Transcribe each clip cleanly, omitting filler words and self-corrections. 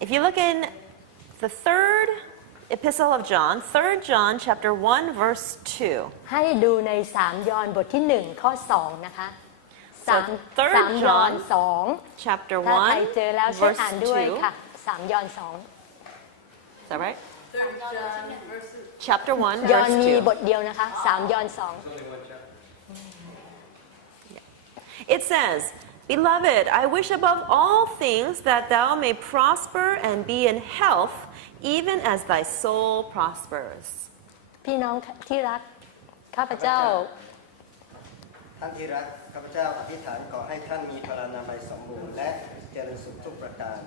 If you look in the third epistle of John, 3 John chapter 1 verse 2. ให้ดูใน3ยอห์นบทที่1ข้อ2นะคะ3ยอห์น2 chapter ถ้าใครเจอแล้วช่วย 1 อ่าน verse ด้วย 2. ค่ะ3ยอห์น2 Is that right? Chapter 1 ยอห์น verse มีบ 2. ทเดียวนะคะ3ยอห์น2 It says, Beloved, I wish above all things that thou may prosper and be in health, even as thy soul prospers. พี่น้องที่รักข้าพเจ้า ท่านที่รักข้าพเจ้าอธิษฐานขอให้ท่านมีพลานามัยสมบูรณ์และเจริญสุขทุกประการ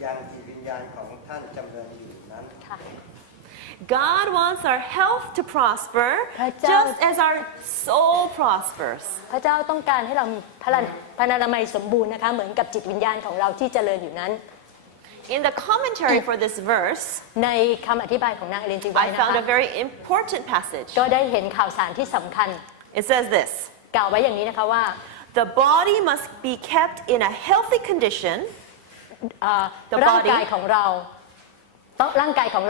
อย่างที่วิญญาณของท่านจำเริญอยู่นั้น God wants our health to prosper just as our soul prospers. พระเจ้าต้องการให้เรามีพลานามัยสมบูรณ์นะคะเหมือนกับจิตวิญญาณของเราที่เจริญอยู่นั้น In the commentary for this verse, ในคำอธิบายของนางเอเลนจีไว I นะ found คะ a very important passage. ก็ได้เห็นข่าวสารที่สำคัญ It says this, กล่าวไว้อย่างนี้นะคะว่า The body must be kept in a healthy condition. ร่างกายของเ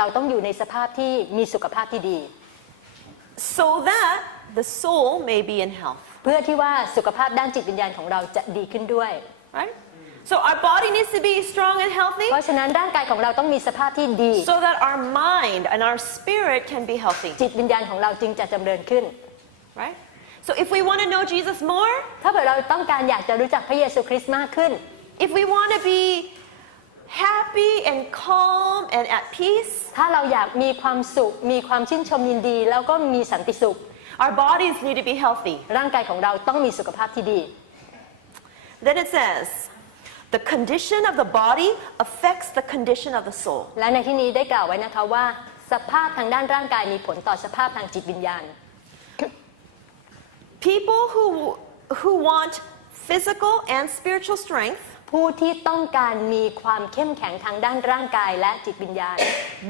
ราต้องอยู่ในสภาพที่มีสุขภาพที่ดี So that the soul may be in health. เพื่อที่ว่าสุขภาพด้านจิตวิญญาณของเราจะดีขึ้นด้วย Right? So our body needs to be strong and healthy เพราะฉะนั้นร่างกายของเราต้องมีสภาพที่ดี so that our mind and our spirit can be healthy. จิตวิญญาณของเราจึงจะจำเริญขึ้น Right? So if we want to know Jesus more, ถ้าเกิดเราต้องการอยากจะรู้จักพระเยซูคริสต์มากขึ้น if we want to be happy and calm and at peace, ถ้าเราอยากมีความสุขมีความชื่นชมยินดีแล้วก็มีสันติสุข our bodies need to be healthy. ร่างกายของเราต้องมีสุขภาพที่ดี Then it says, the condition of the body affects the condition of the soul. และในที่นี้ได้กล่าวไว้นะคะว่าสภาพทางด้านร่างกายมีผลต่อสภาพทางจิตวิญญาณ People who want physical and spiritual strength ผู้ที่ต้องการมีความเข้มแข็งทางด้านร่างกายและจิตวิญญาณ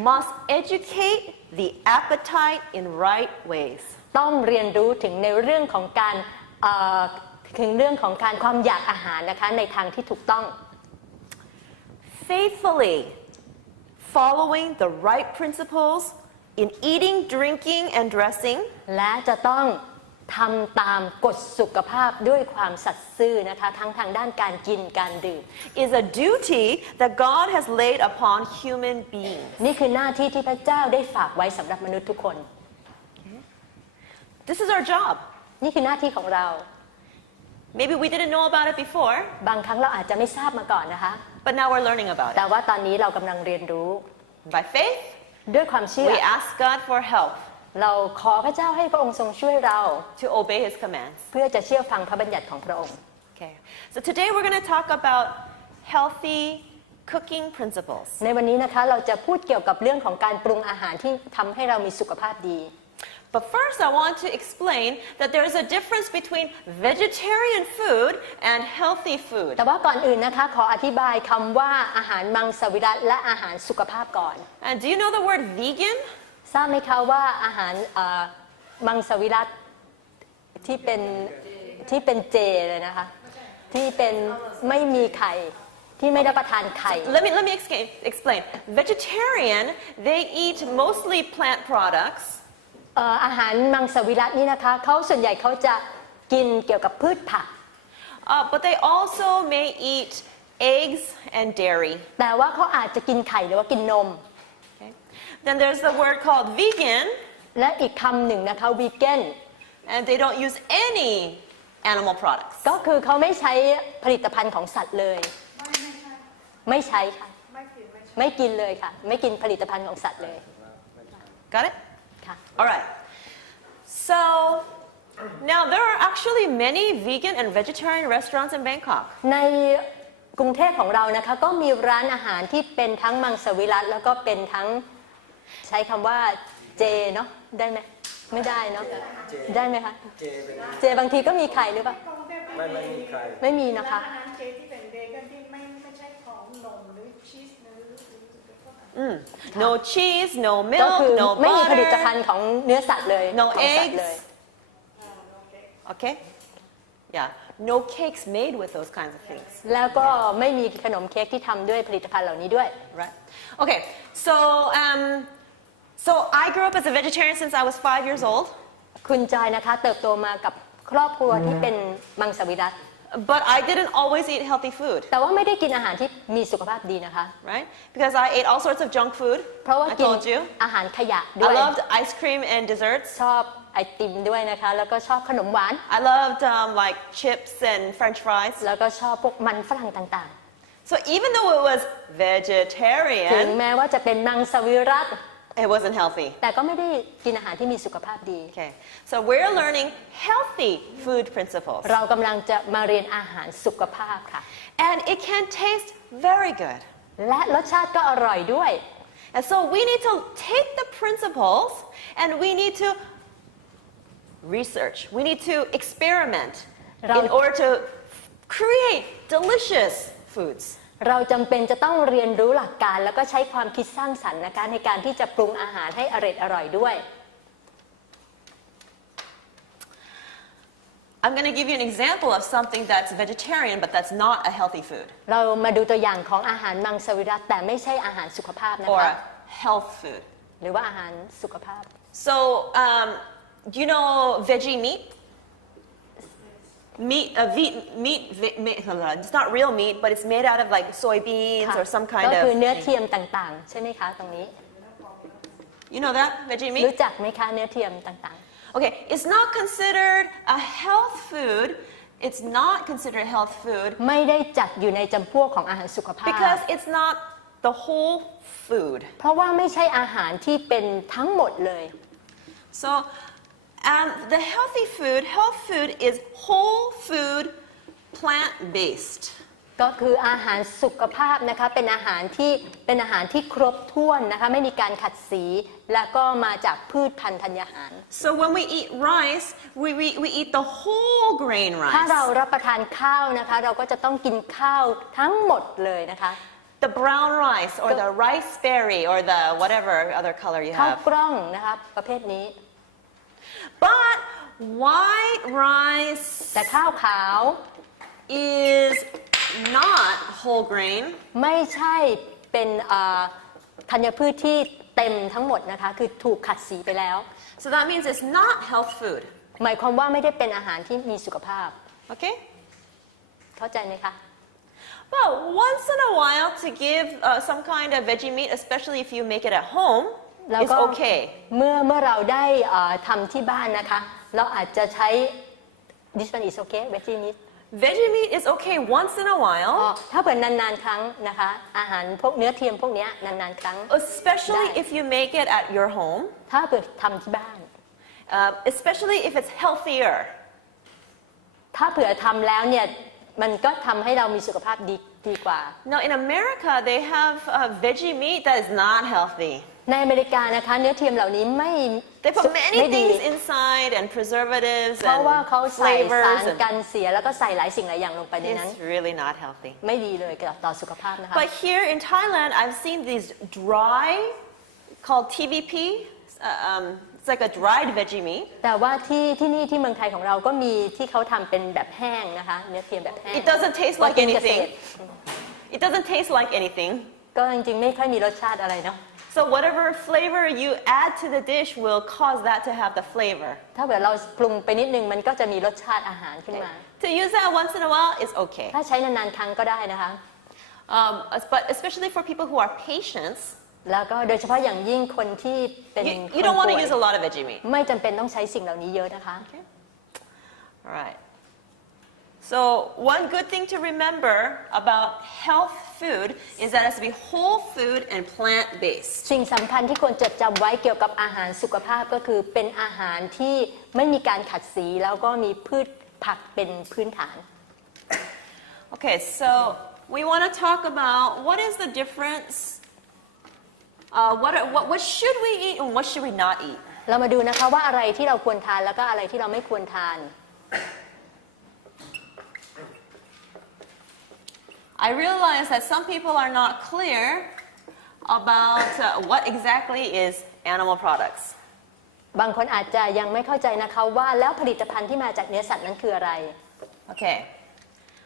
must educate the appetite in right ways. ต้องเรียนรู้ถึงในเรื่องของการความอยากอาหารนะคะในทางที่ถูกต้อง Faithfully following the right principles in eating, drinking, and dressing และจะต้องทำตามกฎสุขภาพด้วยความสัตย์ซื่อนะคะทั้งทางด้านการกินการดื่ม is a duty that God has laid upon human beings. นี่คือหน้าที่ที่พระเจ้าได้ฝากไว้สำหรับมนุษย์ทุกคน This is our job. นี่คือหน้าที่ของเรา Maybe we didn't know about it before, บางครั้งเราอาจจะไม่ทราบมาก่อนนะคะ but now we're learning about แต่ it. ว่าตอนนี้เรากำลังเรียนรู้ By faith, ด้วยความเชื่อ we ask God for help เราขอพระเจ้าให้พระองค์ทรงช่วยเรา to obey His commands. เพื่อจะเชื่อฟังพระบัญญัติของพระองค์ Okay. So today we're going to talk about healthy cooking principles. ในวันนี้นะคะเราจะพูดเกี่ยวกับเรื่องของการปรุงอาหารที่ทำให้เรามีสุขภาพดี But first I want to explain that there is a difference between vegetarian food and healthy food. แต่ว่าก่อนอื่นนะคะขออธิบายคำว่าอาหารมังสวิรัติและอาหารสุขภาพก่อน And do you know the word vegan? ทราบไหมคะว่าอาหารมังสวิรัติที่เป็นเจเลยนะคะที่เป็นไม่มีไข่ที่ไม่รับประทานไข่ Let me explain. Vegetarian, they eat mostly plant products. อาหารมังสวิรัตินี่นะคะเขาส่วนใหญ่เขาจะกินเกี่ยวกับพืชผัก But they also may eat eggs and dairy. แต่ว่าเขาอาจจะกินไข่หรือว่ากินนม Okay. Then there's the word called vegan. และอีกคำหนึ่งนะคะวีแกน And they don't use any animal products. ก็คือเขาไม่ใช้ผลิตภัณฑ์ของสัตว์เลยไม่ใช้ค่ะไม่กินเลยค่ะไม่กินผลิตภัณฑ์ของสัตว์เลย Got it? ค่ะ All right. So now there are actually many vegan and vegetarian restaurants in Bangkok. ในกรุงเทพของเรานะคะก็มีร้านอาหารที่เป็นทั้งมังสวิรัติแล้วก็เป็นทั้งใช้คำว่าเจเนาะได้ไหมไม่ได้เนาะได้ไหมคะเจบางทีก็มีไข่หรือเปล่าไม่มีใครไม่มีนะคะ อาหารเจที่เป็นเวกันที่ไม่ใช่ของนมหรือชีสหรือ No cheese, no ก็ milk, คือ no ไม่มีผลิตภัณ butter, ฑ์ของเนื้อสัตว์เลย no ของสัตว์เลย eggs. Okay? Yeah. no cakes made with those kinds of things. แล้วก็ไม่มีขนมเค้กที่ทำด้วยผลิตภัณฑ์เหล่านี้ด้วย Right. Okay. So I grew up as a vegetarian since I was 5 years old. คุณจอยนะคะเติบโตมากับครอบครัวที่เป็นมังสวิรัติ But I didn't always eat healthy food. แต่ว่าไม่ได้กินอาหารที่มีสุขภาพดีนะคะ Right? Because I ate all sorts of junk food. เพราะว่า I กิน told you. อาหารขยะด้ว I ย loved ice cream and desserts. ชอบไอติมด้วยนะคะแล้วก็ชอบขนมหวาน I loved like chips and French fries. แล้วก็ชอบพวกมันฝรั่งต่าง So even though it was ๆ ถึง vegetarian, แม้ว่าจะเป็นมังสวิรัติ it wasn't healthy. แต่ก็ไม่ได้กินอาหารที่มีสุขภาพดี Okay. So we're learning healthy food principles. เรากำลังจะมาเรียนอาหารสุขภาพค่ะ And it can taste very good. และรสชาติก็อร่อยด้วย And so we need to take the principles and we need to research. We need to experiment in order to create delicious foods. เราจำเป็นจะต้องเรียนรู้หลักการแล้วก็ใช้ความคิดสร้างสรรค์นะคะในการที่จะปรุงอาหารให้อร่อยด้วย I'm going to give you an example of something that's vegetarian but that's not a healthy food เรามาดูตัวอย่างของอาหารมังสวิรัติแต่ไม่ใช่อาหารสุขภาพนะ or คะ a health food. หรือว่าอาหารสุขภาพ So, do you know veggie meat? It's not real meat, but it's made out of like soybeans ค่ะ or some ก็ kind คือ of เนื้อ thing. เทียมต่างๆ ใช่ไหมคะตรงนี้ You know that, veggie รู้ meat? จักไหมคะเนื้อเทียมต่าง Okay, it's not considered a health food. It's not considered health food ๆ ไม่ได้จัดอยู่ในจำพวกของอาหารสุขภาพ because it's not the whole food. เพราะว่าไม่ใช่อาหารที่เป็นทั้งหมดเลย So, the health food is whole food, plant-based. ก็คืออาหารสุขภาพนะคะเป็นอาหารที่ครบถ้วนนะคะไม่มีการขัดสีแล้วก็มาจากพืชพันธุ์ธัญญาหาร So when we eat rice, we eat the whole grain ถ้า rice. เรารับประทานข้าวนะคะเราก็จะต้องกินข้าวทั้งหมดเลยนะคะ The brown rice or the rice berry or the whatever other color you ข้าว have. กล้องนะคะประเภทนี้ But white rice แต่ข้าวขาว is not whole grain. ไม่ใช่เป็นธัญพืชที่เต็มทั้งหมดนะคะคือถูกขัดสีไปแล้ว So that means it's not health food. หมายความว่าไม่ได้เป็นอาหารที่มีสุขภาพ Okay? เข้าใจไหมคะ But once in a while to give some kind of veggie meat, especially if you make it at home, แล้ว is ก็ okay. เมื่อเราได้ทำที่บ้านนะคะเราอาจจะใช้ this one is okay veggie meat Veggie meat is okay once in a while, ถ้าเผื่อนานๆครั้งนะคะอาหารพวกเนื้อเทียมพวกเนี้ยนานๆครั้ง especially if you make it at your home, ถ้าเผื่อทำที่บ้าน especially if it's healthier. ถ้าเผื่อทำแล้วเนี่ยมันก็ทำให้เรามีสุขภาพดีกว่า Now in America, they have veggie meat that is not healthy. ในอเมริกานะคะเนื้อเทียมเหล่านี้ไม่ They put many ไม่ดี things inside and preservatives เพราะว่าเขา and ใส่สาร flavors. กันเสียแล้วก็ใส่หลายสิ่งหลายอย่างลงไปในนั้น It's really not healthy. ไม่ดีเลยต่อสุขภาพนะคะ But here in Thailand, I've seen these dry, called TVP. It's like a dried veggie meat. แต่ว่าที่นี่ที่เมืองไทยของเราก็มีที่เขาทำเป็นแบบแห้งนะคะเนื้อเทียมแบบแห้ง It doesn't taste ก็ like กินเกษต anything. ร It doesn't taste like anything. ก็จริงๆไม่ค่อยมีรสชาติอะไรเนาะ So whatever flavor you add to the dish will cause that to have the flavor. ถ้าเกิดเราปรุงไปนิดนึงมันก็จะมีรสชาติอาหารขึ้นมา To use that once in a while is okay. ถ้าใช้นานๆครั้งก็ได้นะคะ But especially for people who are patients, แล้วก็โดยเฉพาะอย่างยิ่งคนที่เป็นค you น don't want ป่ to วย use a lot of veggie meat. ไม่จำเป็นต้องใช้สิ่งเหล่านี้เยอะนะคะ All right. So one good thing to remember about health food is that it has to be whole food and plant-based. สิ่งสำคัญที่ควรจดจำไว้เกี่ยวกับอาหารสุขภาพก็คือเป็นอาหารที่ไม่มีการขัดสีแล้วก็มีพืชผักเป็นพื้นฐาน Okay, so we want to talk about what is the difference. What should we eat and what should we not eat? เรามาดูนะคะว่าอะไรที่เราควรทานแล้วก็อะไรที่เราไม่ควรทาน I realize that some people are not clear about what exactly is animal products. บางคนอาจจะยังไม่เข้าใจนะคะว่าแล้วผลิตภัณฑ์ที่มาจากเนื้อสัตว์นั้นคืออะไร Okay.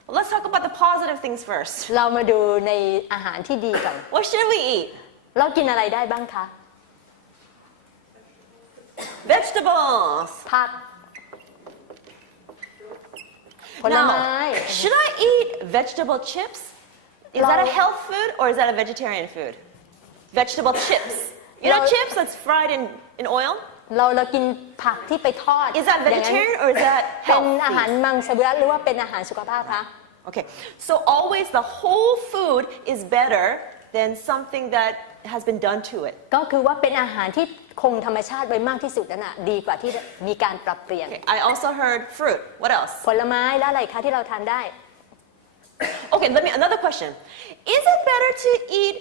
Well, let's talk about the positive things first. เรามาดูในอาหารที่ดีก่อน What should we eat? เรากินอะไรได้บ้างคะ Vegetables. ผักผลไม้ Now, should I eat vegetable chips? Is that a health food or is that a vegetarian food? Vegetable chips. You know chips that's fried in oil? เรากินผักที่ไปทอด Is that vegetarian or is that เป็นอาหาร healthy? มังสวิรัติหรือว่าเป็นอาหารสุขภาพคะ Okay, so always the whole food is better than something that has been done to it. ก็คือว่าเป็นอาหารที่คงธรรมชาติไว้มากที่สุดนั่นน่ะดีกว่าที่มีการปรับเปลี่ยน Okay, I also heard fruit. What else? ผลไม้และอะไรคะที่เราทานได้ Okay, another question. Is it better to eat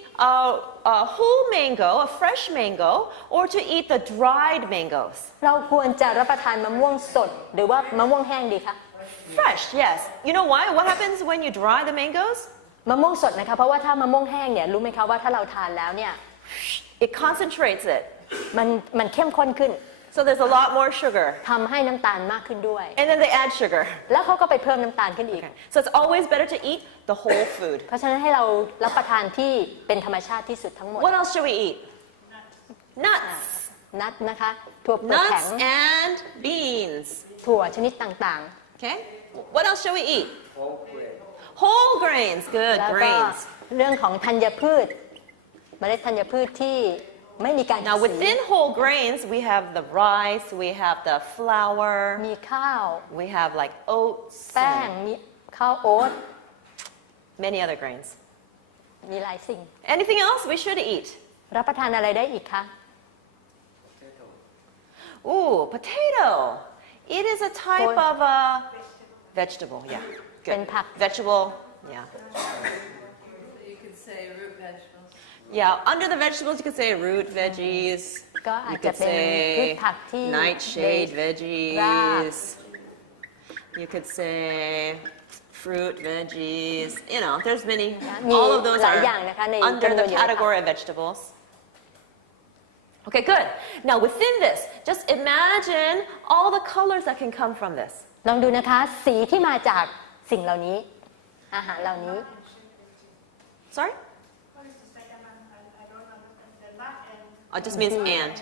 a whole mango, a fresh mango, or to eat the dried mangoes? เราควรจะรับประทานมะม่วงสดหรือว่ามะม่วงแห้งดีคะ Fresh, yes. You know why? What happens when you dry the mangoes? มะม่วงสดนะคะเพราะว่าถ้ามะม่วงแห้งเนี่ยรู้ไหมคะว่าถ้าเราทานแล้วเนี่ย It concentrates it. มันเข้มข้นขึ้น So there's a lot more sugar. ทำให้น้ำตาลมากขึ้นด้วย And then they add sugar. แล้วเขาก็ไปเพิ่มน้ำตาลขึ้นอีก Okay. So it's always better to eat the whole food. เพราะฉะนั้นให้เรารับประทานที่เป็นธรรมชาติที่สุดทั้งหมด What else should we eat? Nuts. นัทนะคะถั่วเปลือกแข็ง Nuts and beans. ถั่วชนิดต่าง Okay? What else should we eat? whole grain Whole grains. ๆ Good แล้วก็ grains. เรื่องของธัญพืชเมล็ดธัญพืชที่ไม่มีการ Now สี within whole grains, we have the rice, we have the flour, มีข้าว we have like oats, แป้ง and มีข้าวโอ๊ต many other grains. มีหลายสิ่ง Anything else we should eat? รับประทานอะไรได้อีกคะ potato Ooh, potato. It is a type of a vegetable. Yeah. Good. เป็นผัก Vegetable. Yeah. You could say root vegetables. Yeah. Under the vegetables, you could say root veggies. ก็อา You จจะ could เป็นพืช say ผักที่ nightshade ราก veggies. You could say fruit veggies. You know, there's many. มี All of those หลาย are อย่างนะคะใน under จำนว the นอยู่ในผัก category of vegetables. Okay, good. Now within this, just imagine all the colors that can come from this. ลองดูนะคะสีที่มาจากสิ่งเหล่านี้ อาหารเหล่านี้ Sorry? What is the second one? I don't understand. The nut and Oh, it just means and.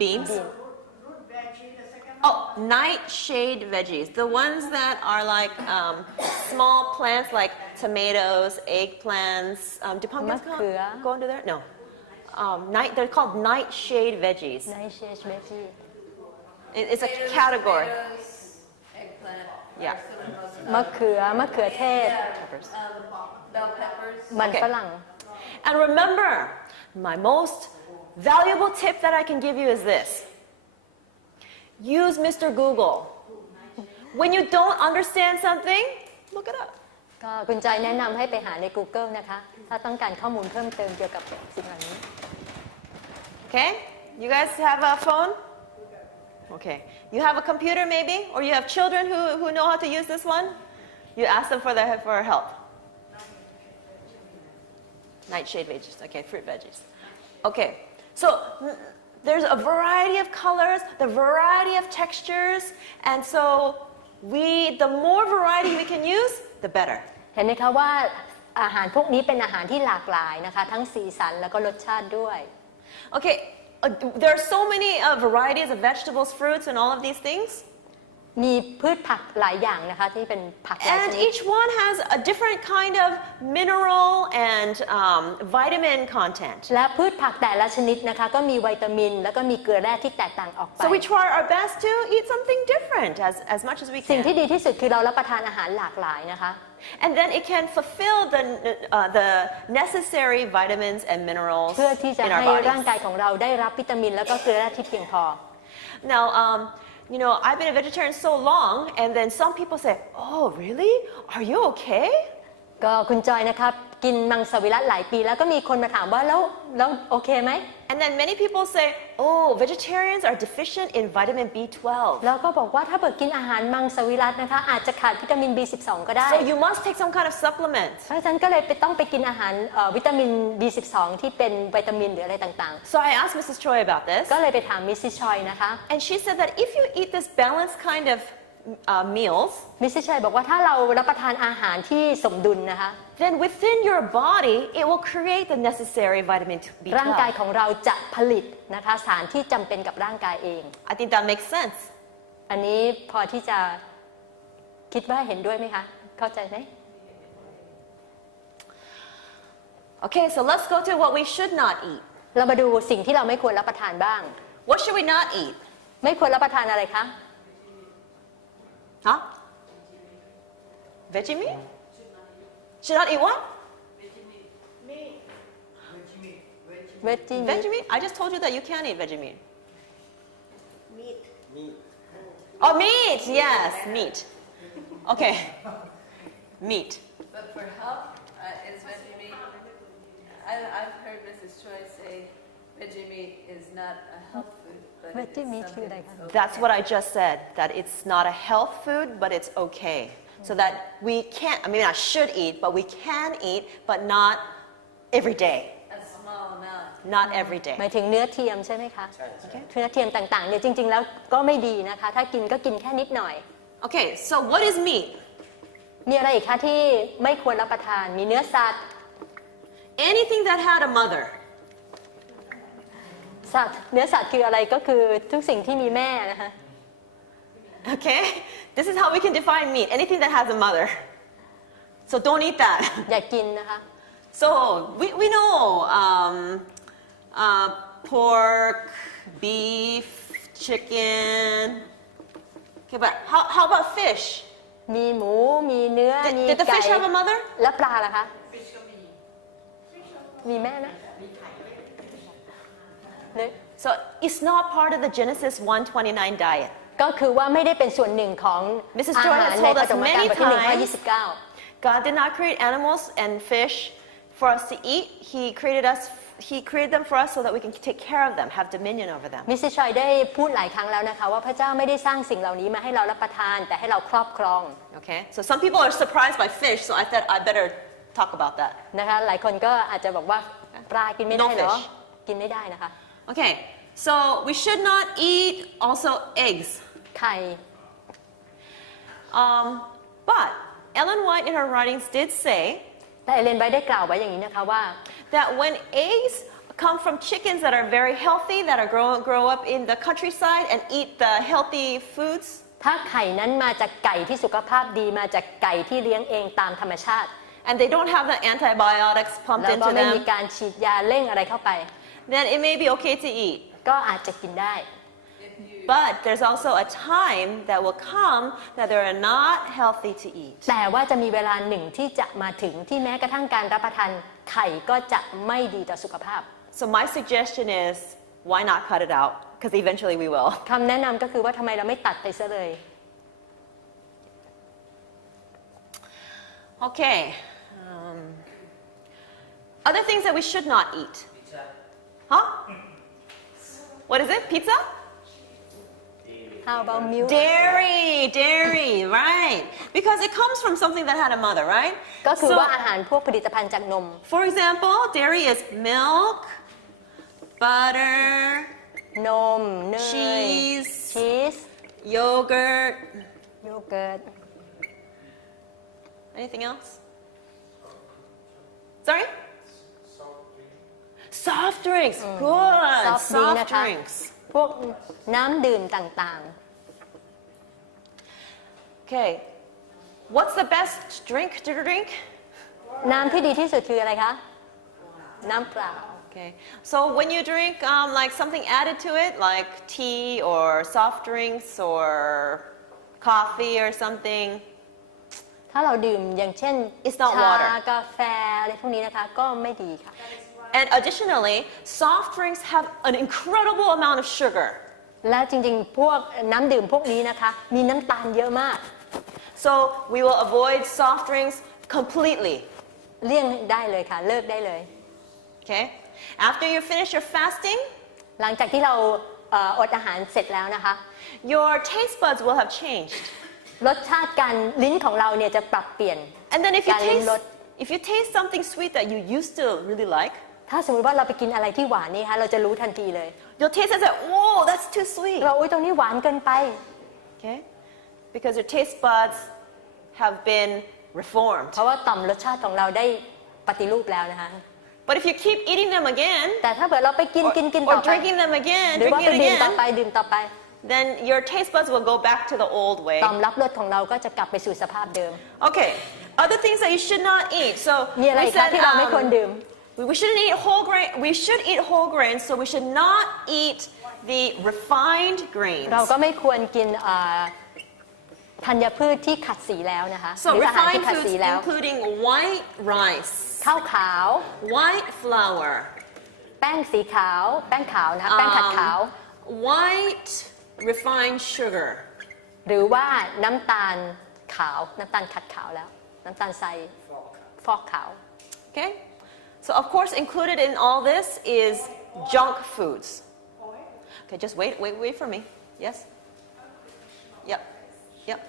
Beans? root veggie, the second one. Oh, nightshade veggies. The ones that are like small plants like tomatoes, eggplants. Do pumpkins Makura. go into there? No. They're called nightshade veggies. ไนเชสเวจี It's a Potatoes, category. tomatoes, eggplant. Yeah. are some of the most มะเขือเทศ Peppers. bell peppers. มัน Okay. ฝรั่ง And remember, my most valuable tip that I can give you is this. Use Mr. Google. When you don't understand something, look it up. ก็คุณใจแนะนำให้ไปหาใน Google นะคะ ถ้าต้องการข้อมูลเพิ่มเติมเกี่ยวกับสิ่งเหล่านี้ Okay? You guys have a phone? Okay. You have a computer maybe? Or you have children who know how to use this one? You ask them for help. Nightshade veggies. Okay, fruit veggies. Okay. So there's a variety of colors, the variety of textures, and so the more variety we can use, the better. เห็นไหมคะว่าอาหารพวกนี้เป็นอาหารที่หลากหลายนะคะทั้งสีสันแล้วก็รสชาติด้วย Okay, there are so many varieties of vegetables, fruits, and all of these things. มีพืชผักหลายอย่างนะคะที่เป็นผักหลายช And นิด each one has a different kind of mineral and vitamin content. และพืชผักแต่ละชนิดนะคะก็มีวิตามินแล้วก็มีเกลือแร่ที่แตกต่างออกไป So we try our best to eat something different as much as we สิ่งที่ can. ดีที่สุดคือเรารับประทานอาหารหลากหลายนะคะ And then it can fulfill the necessary vitamins and minerals เพื่อที่จะ in our ให้ร่าง bodies. กายของเราได้รับวิตามินแล้วก็เกลือแร่ที่เพียงพอ Now, I've been a vegetarian so long, and then some people say, "Oh, really? Are you okay?" ก็คุณจอยนะครับกินมังสวิรัติหลายปีแล้วก็มีคนมาถามว่าแล้วโอเคไหม And then many people say, "Oh, vegetarians are deficient in vitamin B12." แล้วก็บอกว่าถ้าเกิดกินอาหารมังสวิรัตินะคะอาจจะขาดวิตามิน B12 ก็ได้ So you must take some kind of supplement. เพราะฉะนั้นก็เลยต้องไปกินอาหารวิตามิน B12 ที่เป็นวิตามินหรืออะไรต่าง So I asked Mrs. Choi about this, ๆ ก็เลยไปถามมิสซิชอยนะคะ and she said that if you eat this balanced kind of meals, มิสซิชัยบอกว่าถ้าเรารับประทานอาหารที่สมดุลนะคะ then within your body, it will create the necessary vitamin ร่างกาย B12. ของเราจะผลิตนะคะสารที่จำเป็นกับร่างกายเอง I think that makes sense. อันนี้พอที่จะคิดว่าเห็นด้วยไหมคะ เข้าใจไหม Okay, so let's go to what we should not eat. เรามาดูสิ่งที่เราไม่ควรรับประทานบ้าง What should we not eat? ไม่ควรรับประทานอะไรคะ Huh? Veggie meat? Should not eat what? เวจิ Veggie meat? I just told you that you can't eat veggie meat. meat Oh, meat! Yes, meat. Okay. Meat. But for health, is veggie meat? I've heard Mrs. Choi say veggie meat is not a health food, but it Veggie is meat somethingคืออะไรคะ that's okay. That's what I just said, that it's not a health food, but it's okay. So that we can't, I mean, I should eat, but we can eat, but not every day. A small amount. Not every day. หมายถึงเนื้อเทียมใช่ไหมคะ ใช่ใช่ เนื้อเทียมต่างๆเนี่ยจริงๆแล้วก็ไม่ดีนะคะ ถ้ากินก็กินแค่นิดหน่อย Okay, so what is meat? มีอะไรอีกคะที่ไม่ควรรับประทาน มีเนื้อสัตว์ Anything that had a mother. สัตว์เนื้อสัตว์คืออะไรก็คือทุกสิ่งที่มีแม่นะคะ Okay? This is how we can define meat. Anything that has a mother. So don't eat that. อย่ากินนะคะ So we know pork, beef, chicken. Okay, but how about fish? มีหมูมีเนื้อมี Did the ไก่ fish have a mother? แล้วปลาล่ะคะมีแม่นะ So it's not part of the Genesis 1:29 diet. ก็คือว่าไม่ได้เป็นส่วนหนึ่งของ Mrs. อา Joy หาร has ใน told ป us ฐมกาล many บทที่ times 129 God did not create animals and fish for us to eat. He created them for us so that we can take care of them, have dominion over them. มิสซิชัยได้พูดหลายครั้งแล้วนะคะว่าพระเจ้าไม่ได้สร้างสิ่งเหล่านี้มาให้เรารับประทานแต่ให้เราครอบครอง Okay? So some people are surprised by fish, so I thought I better talk about that. นะคะหลายคนก็อาจจะบอกว่าปลากินไม่ได้เหรอ No fish กินไม่ได้นะคะ Okay. So we should not eat also eggs. ไข่ But Ellen White in her writings did say แต่เอเลนไว้ได้กล่าวไว้อย่างนี้นะคะว่า that when eggs come from chickens that are very healthy, that are grow up in the countryside and eat the healthy foods, ถ้าไข่นั้นมาจากไก่ที่สุขภาพดีมาจากไก่ที่เลี้ยงเองตามธรรมชาติ and they don't have the antibiotics pumped แล้วก็ into ไม่มี them, การฉีดยาเร่งอะไรเข้าไป then it may be okay to eat. ก็อาจจะกินได้ But there's also a time that will come that they're not healthy to eat. แต่ว่าจะมีเวลาหนึ่งที่จะมาถึงที่แม้กระทั่งการรับประทานไข่ก็จะไม่ดีต่อสุขภาพ So my suggestion is, why not cut it out? Because eventually we will. คำแนะนำก็คือว่าทำไมเราไม่ตัดไปซะเลย Okay. Other things that we should not eat. Huh? What is it? Pizza? How about milk Dairy, right? Because it comes from something that had a mother, right? ก็คือ So, ว่าอาหารพวกผลิตภัณฑ์จากนม for example, dairy is milk, butter, นมเนย cheese, ชีส yogurt. โยเกิร์ต Anything else? Sorry? Soft drinks. Good. ซอฟต์ดริงก์ Soft นะคะ drinks. พวกน้ำดื่มต่าง Okay. What's the best drink to drink? ๆ น้ำที่ดีที่สุดคืออะไรคะ น้ำเปล่า Okay. So when you drink like something added to it, like tea or soft drinks or coffee or something, ถ้าเราดื่มอย่างเช่น It's not ชา water กาแฟอะไรพวกนี้นะคะ ก็ไม่ดีค่ะ and additionally, soft drinks have an incredible amount of sugar. และจริงๆ พวกน้ำดื่มพวกนี้นะคะ มีน้ำตาลเยอะมาก So we will avoid soft drinks completely. เลี่ยงได้เลยค่ะ เลิกได้เลย Okay? After you finish your fasting, หลังจากที่เราอดอาหารเสร็จแล้วนะคะ your taste buds will have changed. รสชาติการลิ้นของเราเนี่ยจะปรับเปลี่ยน And thenการลิ้มรส if you taste something sweet that you used to really like, ถ้าสมมติว่าเราไปกินอะไรที่หวานนี่คะเราจะรู้ทันทีเลย you'll taste it and say, whoa, that's too sweet. เราโอ๊ยตรงนี้หวานเกินไป Okay? because your taste buds have been reformed. เพราะว่าต่อมรสชาติของเราได้ปฏิรูปแล้วนะคะ But if you keep eating them again, แต่ถ้าเกิดเราไปกิน or ต่อไป drinking them again, หรือว่า drinking ไป it ดื่มต่อ again, ไปดื่มต่อไป then your taste buds will go back to the old way. ต่อมรับรสของเราก็จะกลับไปสู่สภาพเดิม Okay, other things that you should not eat. So มีอะไร we คะ said ที่เราไม่ควรดื่ม we shouldn't eat whole grain. We should eat whole grains, so we should not eat the refined grains. เราก็ไม่ควรกินธัญพืชที่ขัดสีแล้วนะคะห So รืออาหารที่ refined ขัด foods สีแล้ว including white rice, ข้าวขาว white flour, แป้งสีขาว แป้งขาวนะคะแป้งขัดขาว white refined sugar. หรือว่าน้ำตาลขาวน้ำตาลขัดขาวแล้ว น้ำตาลทรายฟอกขาว Okay? So of course included in all this is junk foods. Okay, just wait for me. Yes? Yep. Yep.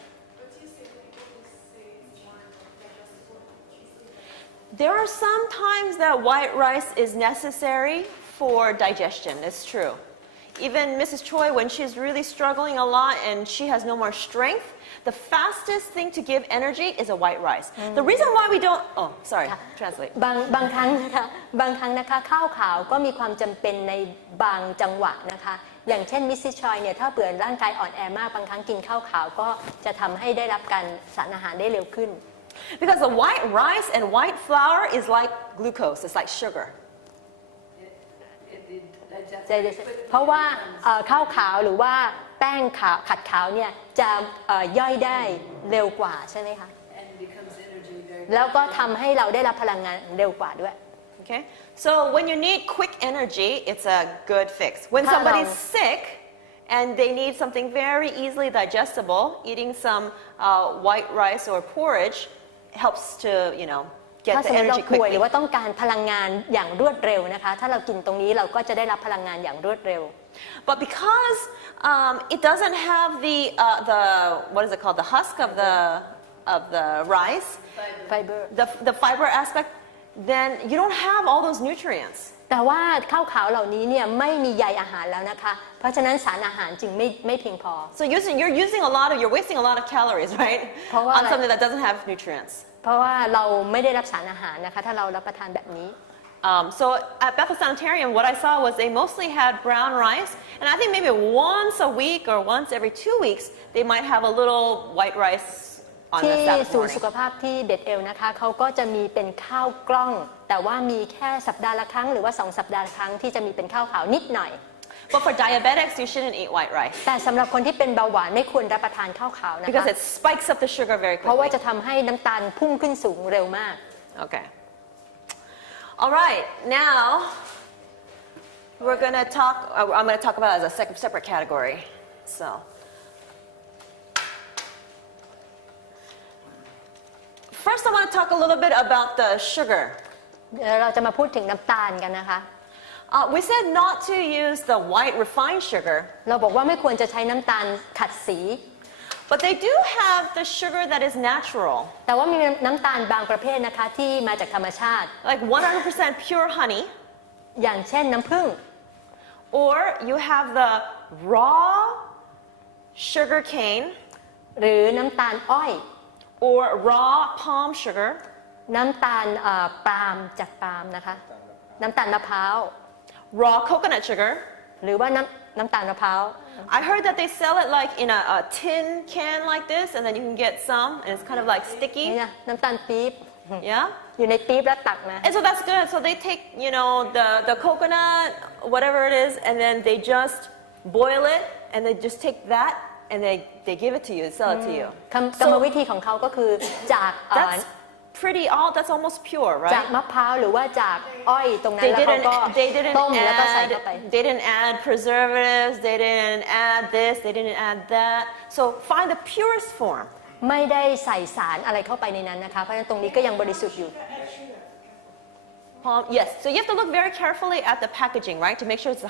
There are some times that white rice is necessary for digestion. It's true. Even Mrs. Choi, when she's really struggling a lot and she has no more strength, the fastest thing to give energy is a white rice. The reason why we don't, oh, sorry, translate. บางครั้งนะคะข้าวขาวก็มีความจำเป็นในบางจังหวะนะคะอย่างเช่นมิสซิชอยเนี่ยถ้าเบื่อร่างกายอ่อนแอมากบางครั้งกินข้าวขาวก็จะทำให้ได้รับการสารอาหารได้เร็วขึ้น Because the white rice and white flour is like glucose, it's like sugar. It เพราะว่าข้าวขาวหรือว่าแป้งขาวขัดขาวเนี่ยจะย่อยได้เร็วกว่าใช่ไหมคะ and becomes energy very แล้วก็ทำให้เราได้รับพลังงานเร็วกว่าด้วย Okay? So when you need quick energy, it's a good fix. When somebody's sick and they need something very easily digestible, eating some white rice or porridge helps to, get ถ้าส the มมติเรา energy ป่วยหรือ quickly. ว่าต้องการพลังงานอย่างรวดเร็วนะคะถ้าเรากินตรงนี้เราก็จะได้รับพลังงานอย่างรวดเร็ว But because it doesn't have the what is it called, the husk of the rice, ไฟเบอร์ the fiber aspect, then you don't have all those nutrients. แต่ว่าข้าวขาวเหล่านี้เนี่ยไม่มีใยอาหารแล้วนะคะเพราะฉะนั้นสารอาหารจึงไม่เพียงพอ So you're wasting a lot of calories, right? เพราะว่า On something that doesn't have nutrients. เพราะว่าเราไม่ได้รับสารอาหารนะคะถ้าเรารับประทานแบบนี้ So at Bethel Sanitarium, what I saw was they mostly had brown rice, and I think maybe once a week or once every 2 weeks, they might have a little white rice on ที่ the Sabbath ศูนย์ morning. สุขภาพที่เบธเอลนะคะเขาก็จะมีเป็นข้าวกล้อง แต่ว่ามีแค่สัปดาห์ละครั้งหรือว่า2 สัปดาห์ละครั้งที่จะมีเป็นข้าวขาวนิดหน่อย But for diabetics, you shouldn't eat white rice แต่สำหรับคนที่เป็นเบาหวานไม่ควรรับประทานข้าวขาวนะคะ because it spikes up the sugar very เพราะว่า quickly. จะทำให้น้ำตาลพุ่งขึ้นสูงเร็วมาก Okay. All right, now we're going to talk, I'm going to talk about it as a separate category. So, first I want to talk a little bit about the sugar. เดี๋ยวเราจะมาพูดถึงน้ำตาลกันนะคะ We said not to use the white refined sugar, เราบอกว่าไม่ควรจะใช้น้ำตาลขัดสี but they do have the sugar that is natural, แต่ว่ามีน้ำตาลบางประเภทนะคะที่มาจากธรรมชาติ like 100% pure honey, อย่างเช่นน้ำผึ้ง or you have the raw sugar cane, หรือน้ำตาลอ้อย or raw palm sugar, น้ำตาลปาล์มจากปาล์มนะคะน้ำตาลมะพร้าว raw coconut sugar. หรือว่าน้ำตาลมะพร้าว I heard that they sell it like in a tin can like this, and then you can get some, and it's kind of like นี่ sticky. นะน้ำตาลปี๊บ Yeah? อยู่ในปี๊บแล้วตักมา And so that's good. So they take, the coconut, whatever it is, and then they just boil it, and they just take that, and they give it to you, sell it to you. กรรมวิธีของเขาก็คือจาก That's almost pure, จาก right? มะพร้าวหรือว่าจากอ้อยตรงนั้น They แล้วเขา didn't, ก็ they didn't ต้มแล้วก็ใส่เข้าไป they didn't add preservatives, they didn't add this, they didn't add that. So find the purest form. ไม่ได้ใส่สารอะไรเข้าไปในนั้นนะคะเพราะฉะนั้นตรงนี้ก็ยังบริสุทธิ์อยู่ Yes, so you have to look very carefully at the packaging, right, to make sure it's 100%.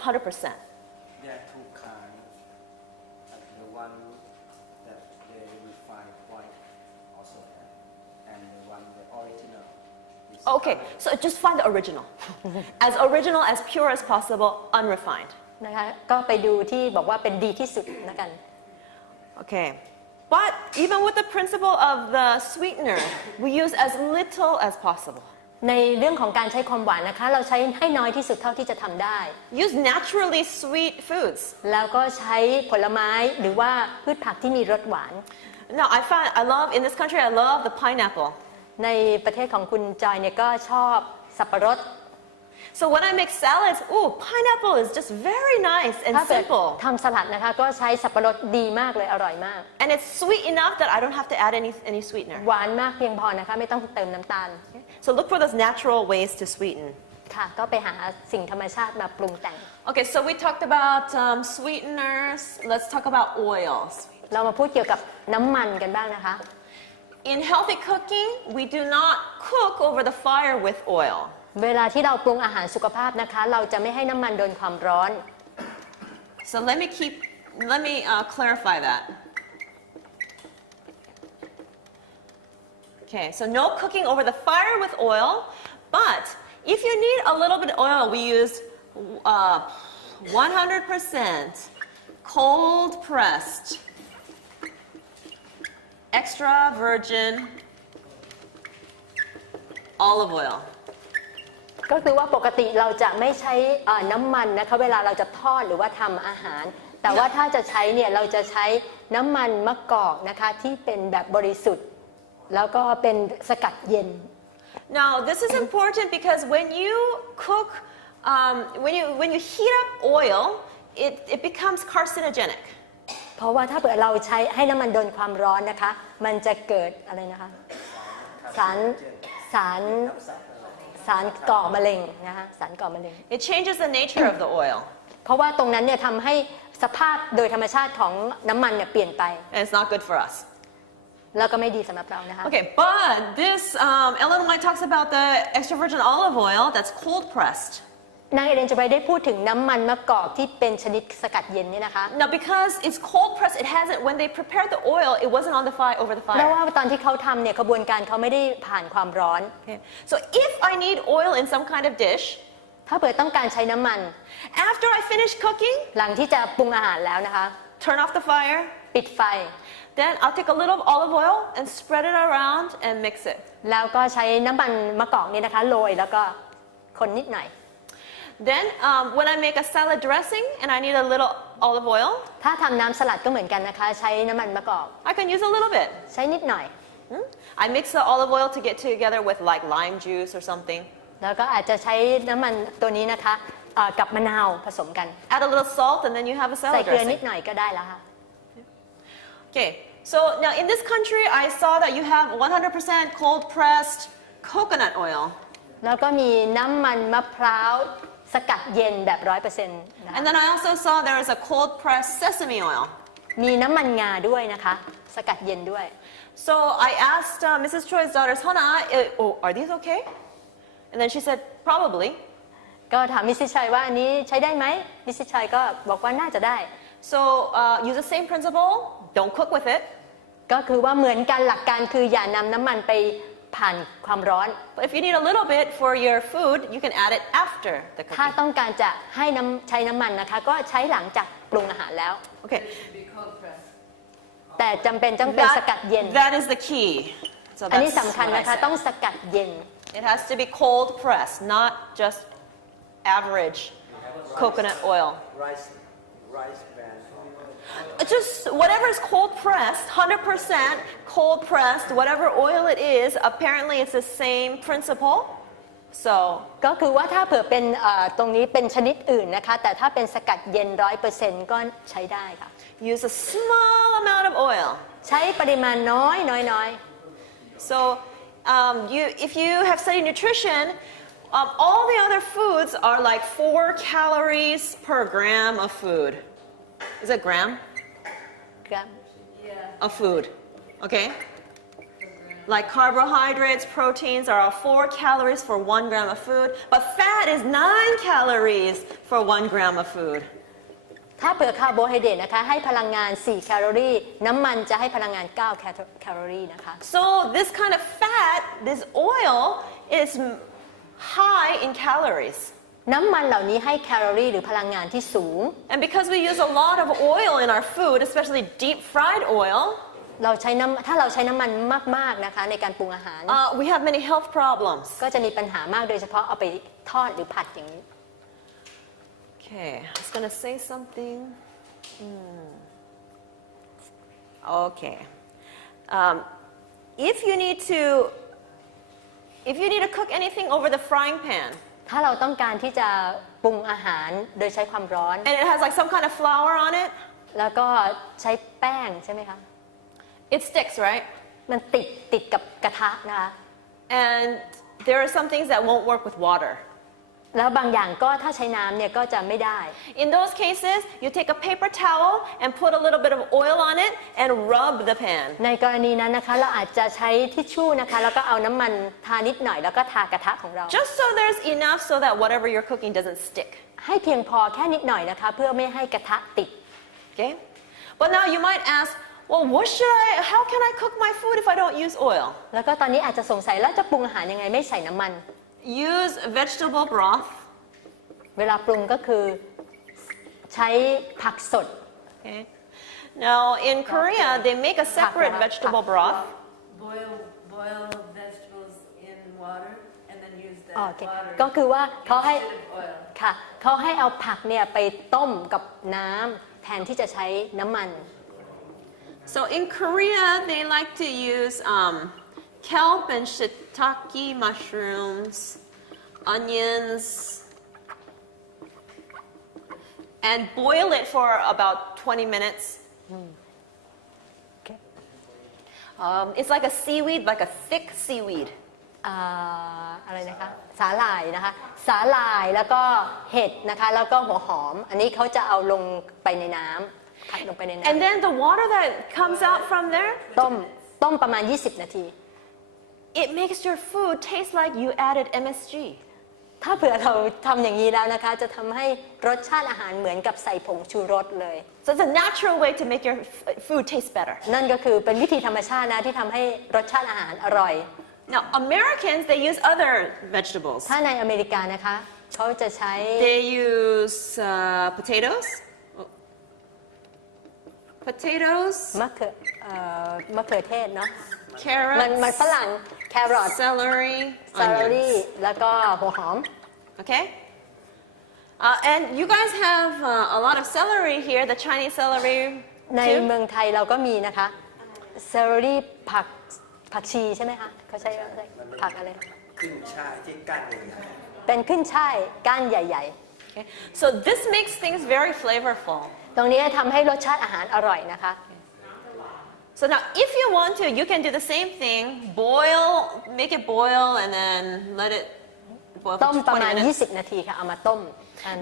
There are two kinds. The one that they refine white also have, and the one the original. Is Okay, so just find the original. As pure as possible, unrefined. นะคะก็ไปดูที่บอกว่าเป็นดีที่สุดแล้วกัน Okay. But even with the principle of the sweetener, we use as little as possible. ในเรื่องของการใช้ความหวานนะคะเราใช้ให้น้อยที่สุดเท่าที่จะทำได้ Use naturally sweet foods. แล้วก็ใช้ผลไม้หรือว่าพืชผักที่มีรสหวาน Now, I love, in this country, I love the pineapple. ในประเทศของคุณจอยเนี่ยก็ชอบสับปะรด So when I make salads, ooh, pineapple is just very nice and ถ้าเกิด simple. ทำสลัดนะคะก็ใช้สับปะรดดีมากเลยอร่อยมาก And it's sweet enough that I don't have to add any sweetener. หวานมากเพียงพอนะคะไม่ต้องเติมน้ำตาล So look for those natural ways to sweeten. ค่ะก็ไปหาสิ่งธรรมชาติมาปรุงแต่ง Okay, so we talked about sweeteners. Let's talk about oils. เรามาพูดเกี่ยวกับน้ำมันกันบ้างนะคะ In healthy cooking, we do not cook over the fire with oil. เวลาที่เราปรุงอาหารสุขภาพนะคะเราจะไม่ให้น้ำมันโดนความร้อน So let me clarify that. Okay, so no cooking over the fire with oil, but if you need a little bit of oil, we use 100% cold pressed, extra virgin olive oil. ก็คือว่าปกติเราจะไม่ใช้น้ำมันนะคะเวลาเราจะทอดหรือว่าทำอาหาร แต่ว่าถ้าจะใช้เนี่ยเราจะใช้น้ำมันมะกอกนะคะที่เป็นแบบบริสุทธิ์แล้วก็เป็นสกัดเย็น Now this is important because when you cook, when you heat up oil, it becomes carcinogenic. เพราะว่าถ้าเกิดเราใช้ให้น้ำมันโดนความร้อนนะคะมันจะเกิดอะไรนะคะสารก่อมะเร็งนะคะสารก่อมะเร็ง It changes the nature of the oil. เพราะว่าตรงนั้นเนี่ยทำให้สภาพโดยธรรมชาติของน้ำมันเนี่ยเปลี่ยนไป And it's not good for us. แล้วก็ไม่ดีสำหรับเรานะคะ Okay, but this Ellen White talks about the extra virgin olive oil that's cold pressed. นางเอเลนจะไปได้พูดถึงน้ำมันมะกอกที่เป็นชนิดสกัดเย็นเนี่ยนะคะ Now because it's cold pressed, it hasn't, when they prepared the oil, it wasn't on the fire, over the เพราะ fire. ว่าตอนที่เขาทำเนี่ยกระบวนการเขาไม่ได้ผ่านความร้อน Okay. So if I need oil in some kind of dish, ถ้าเผื่อต้องการใช้น้ำมัน after I finish cooking, หลังที่จะปรุงอาหารแล้วนะคะ turn off the fire, ปิดไฟ then I'll take a little olive oil and spread it around and mix it. แล้วก็ใช้น้ำมันมะกอกเนี่ยนะคะโรยแล้วก็คนนิดหน่อย Then when I make a salad dressing and I need a little olive oil, ถ้าทำน้ำสลัดก็เหมือนกันนะคะใช้น้ำมันมะกอก I can use a little bit. ใช้นิดหน่อย I mix the olive oil to get together with like lime juice or something. แล้วก็อาจจะใช้น้ำมันตัวนี้นะคะกับมะนาวผสมกัน Add a little salt and then you have a ใส่ salad เกลือนิด dressing. หน่อยก็ได้แล้วค่ะ Okay, so now in this country I saw that you have 100% cold pressed coconut oil. แล้วก็มีน้ำมันมะพร้าวสกัดเย็นแบบ 100% นะคะ And then I also saw there is a cold pressed sesame oil. มีน้ำมันงาด้วยนะคะสกัดเย็นด้วย So I asked Mrs. Choi's daughters, Hana, are these okay? And then she said, probably. ก็ถามมิสซิชัยว่าอันนี้ใช้ได้ไหมมิสซิชัยก็บอกว่าน่าจะได้ So use the same principle, don't cook with it. ก็คือว่าเหมือนกันหลักการคืออย่านำน้ำมันไปผ่านความร้อน But if you need a little bit for your food, you can add it after the ถ้า cooking. ต้องการจะให้ใช้น้ำมันนะคะก็ใช้หลังจากปรุงอาหารแล้ว Okay, It should be cold pressed. แต่จำเป็นต้องเป็นสกัดเย็น that is the key. So อันนี้ that's สำคัญ what I นะคะ said. ต้องสกัดเย็น It has to be cold pressed, not just average coconut oil. rice bran Just whatever is cold pressed, 100% cold pressed, whatever oil it is, apparently it's the same principle. So ก็คือว่าถ้าเผื่อเป็นตรงนี้เป็นชนิดอื่นนะคะแต่ถ้าเป็นสกัดเย็น 100% ก็ใช้ได้ค่ะ use a small amount of oil. ใช้ปริมาณน้อย So if you have studied nutrition, all the other foods are like 4 calories per gram of food. Is it gram? ครับ Yeah. Of food. Okay? Like carbohydrates, proteins are all 4 calories for 1 gram of food, but fat is 9 calories for 1 gram of food. ถ้าเผื่อคาร์โบไฮเดรตนะคะให้พลังงาน 4 แคลอรี่น้ำมันจะให้พลังงาน 9 แคลอรี่นะคะ So this kind of fat, this oil, is high in calories. น้ำมันเหล่านี้ให้แคลอรี่หรือพลังงานที่สูง And because we use a lot of oil in our food, especially deep fried oil, ถ้าเราใช้น้ำมันมากๆนะคะในการปรุงอาหาร we have many health problems. ก็จะมีปัญหามากโดยเฉพาะเอาไปทอดหรือผัดอย่างนี้ Okay, I was gonna say something. Okay. If you need to cook anything over the frying pan, ถ้าเราต้องการที่จะปรุงอาหารโดยใช้ความร้อน and it has like some kind of flour on it, แล้วก็ใช้แป้งใช่ไหมคะ it sticks, right? มันติดกับกระทะนะคะ And there are some things that won't work with water. แล้วบางอย่างก็ถ้าใช้น้ำเนี่ยก็จะไม่ได้ In those cases, you take a paper towel and put a little bit of oil on it and rub the pan. ในกรณีนั้นนะคะเราอาจจะใช้ทิชชู่นะคะแล้วก็เอาน้ำมันทานิดหน่อยแล้วก็ทากระทะของเรา Just so there's enough so that whatever you're cooking doesn't stick. ให้เพียงพอแค่นิดหน่อยนะคะเพื่อไม่ให้กระทะติด Okay? But now you might ask, well, how can I cook my food if I don't use oil? แล้วก็ตอนนี้อาจจะสงสัยแล้วจะปรุงอาหารยังไงไม่ใส่น้ำมัน Use vegetable broth. เวลาปรุงก็คือใช้ผักสด Okay. Now in Korea, they make a separate vegetable broth. Boil vegetables in water and then use that โอเค water ก็คือว่าเขาให้ instead of oil. ค่ะเขาให้เอาผักเนี่ยไปต้มกับน้ำแทนที่จะใช้น้ำมัน So in Korea, they like to use kelp and shiitake mushrooms, onions, and boil it for about 20 minutes. Okay. It's like a seaweed, like a thick seaweed. อะไรนะคะสาหร่ายนะคะสาหร่ายแล้วก็เห็ดนะคะแล้วก็หัวหอมอันนี้เขาจะเอาลงไปในน้ำผัดลงไปในน้ And then the water that comes out from there, ำต้มประมาณ20 นาที it makes your food taste like you added MSG. ถ้าเผื่อเราทำอย่างนี้แล้วนะคะจะทำให้รสชาติอาหารเหมือนกับใส่ผงชูรสเลย So it's a natural way to make your food taste better. นั่นก็คือเป็นวิธีธรรมชาตินะที่ทำให้รสชาติอาหารอร่อย Now Americans, they use other vegetables. ถ้าในอเมริกานะคะเขาจะใช้ They use potatoes, มะเขือเทศเนาะ มัน carrots, ฝรั่งแครอท celery, ซาลารี่ onions. แล้วก็หัวหอม Okay? And you guys have a lot of celery here, the Chinese celery ใน too. เมืองไทยเราก็มีนะคะเซลลี่ผักชีใช่ไหมคะเขาใช้ผักอะไร ขึ้นช่ายที่ก้านใหญ่ เป็นขึ้นช่ายก้านใหญ่ Okay? So this makes things very flavorful. ๆ ตรงนี้ทำให้รสชาติอาหารอร่อยนะคะ So now if you want to, you can do the same thing, make it boil and then let it boil ต้ม for ประ 20 มาณ minutes. 20 นาทีค่ะเอามาต้ม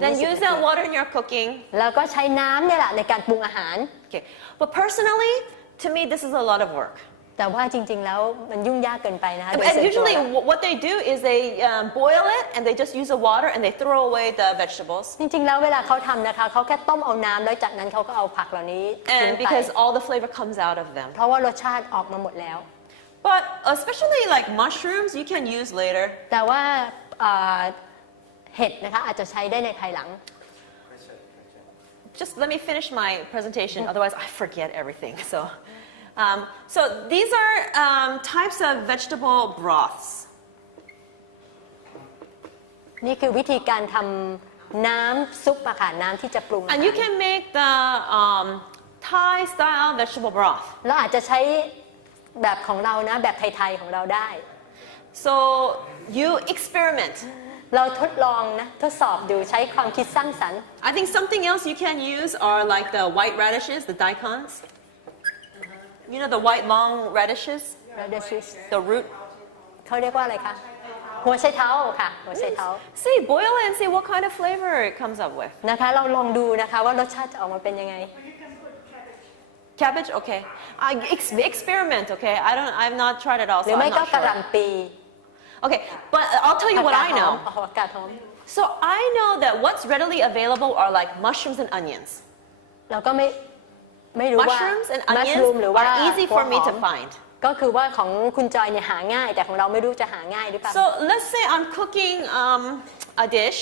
Then 20 use นา that ที water in your cooking. แล้วก็ใช้น้ำเนี่ยแหละในการปรุงอาหาร Okay. But personally, to me, this is a lot of work. แต่ว่าจริงๆแล้วมันยุ่งยากเกินไปนะคะโดยส่วน And ตัว usually แล้ว what they do is they boil it and they just use the water and they throw away the vegetables. จริงๆแล้วเวลาเขาทำนะคะเขาแค่ต้มเอาน้ำแล้วจากนั้นเขาก็เอาผักเหล่านี้ทิ้ง And ไป because all the flavor comes out of them. เพราะว่ารสชาติออกมาหมดแล้ว But especially like mushrooms, you can use later. แต่ว่าเห็ดนะคะอาจจะใช้ได้ในภายหลัง Just let me finish my presentation, otherwise I forget everything. So these are types of vegetable broths. นี่คือวิธีการทำน้ำซุปอะค่ะน้ำที่จะปรุงอาหาร And you can make the Thai style vegetable broth. เราอาจจะใช้แบบของเรานะแบบไทยๆของเราได้ So you experiment. เราทดลองนะทดสอบดูใช้ความคิดสร้างสรรค์ I think something else you can use are like the white radishes, the daikons. You know the white long radishes, the root. เขาเรียกว่าอะไรคะหัวไชเท้าค่ะหัวไชเท้า See, boil it and see what kind of flavor it comes up with. นะคะเราลองดูนะคะว่ารสชาติจะออกมาเป็นยังไง Cabbage, okay. Experiment, okay. I've not tried it all, หรื so อไม่ I'm ก็ not กระห sure. ล่ำปี Okay, but I'll tell you what I know. อากาศหอม So I know that what's readily available are like mushrooms and onions. เราก็ไม่รู้ว่า Mushrooms and มัชรูม onions หรือว่า are easy หัว for ห me อ to ม find. ก็คือว่าของคุณจอยเนี่ยหาง่าย แต่ของเราไม่รู้จะหาง่ายหรือเปล่า So let's say I'm cooking a dish.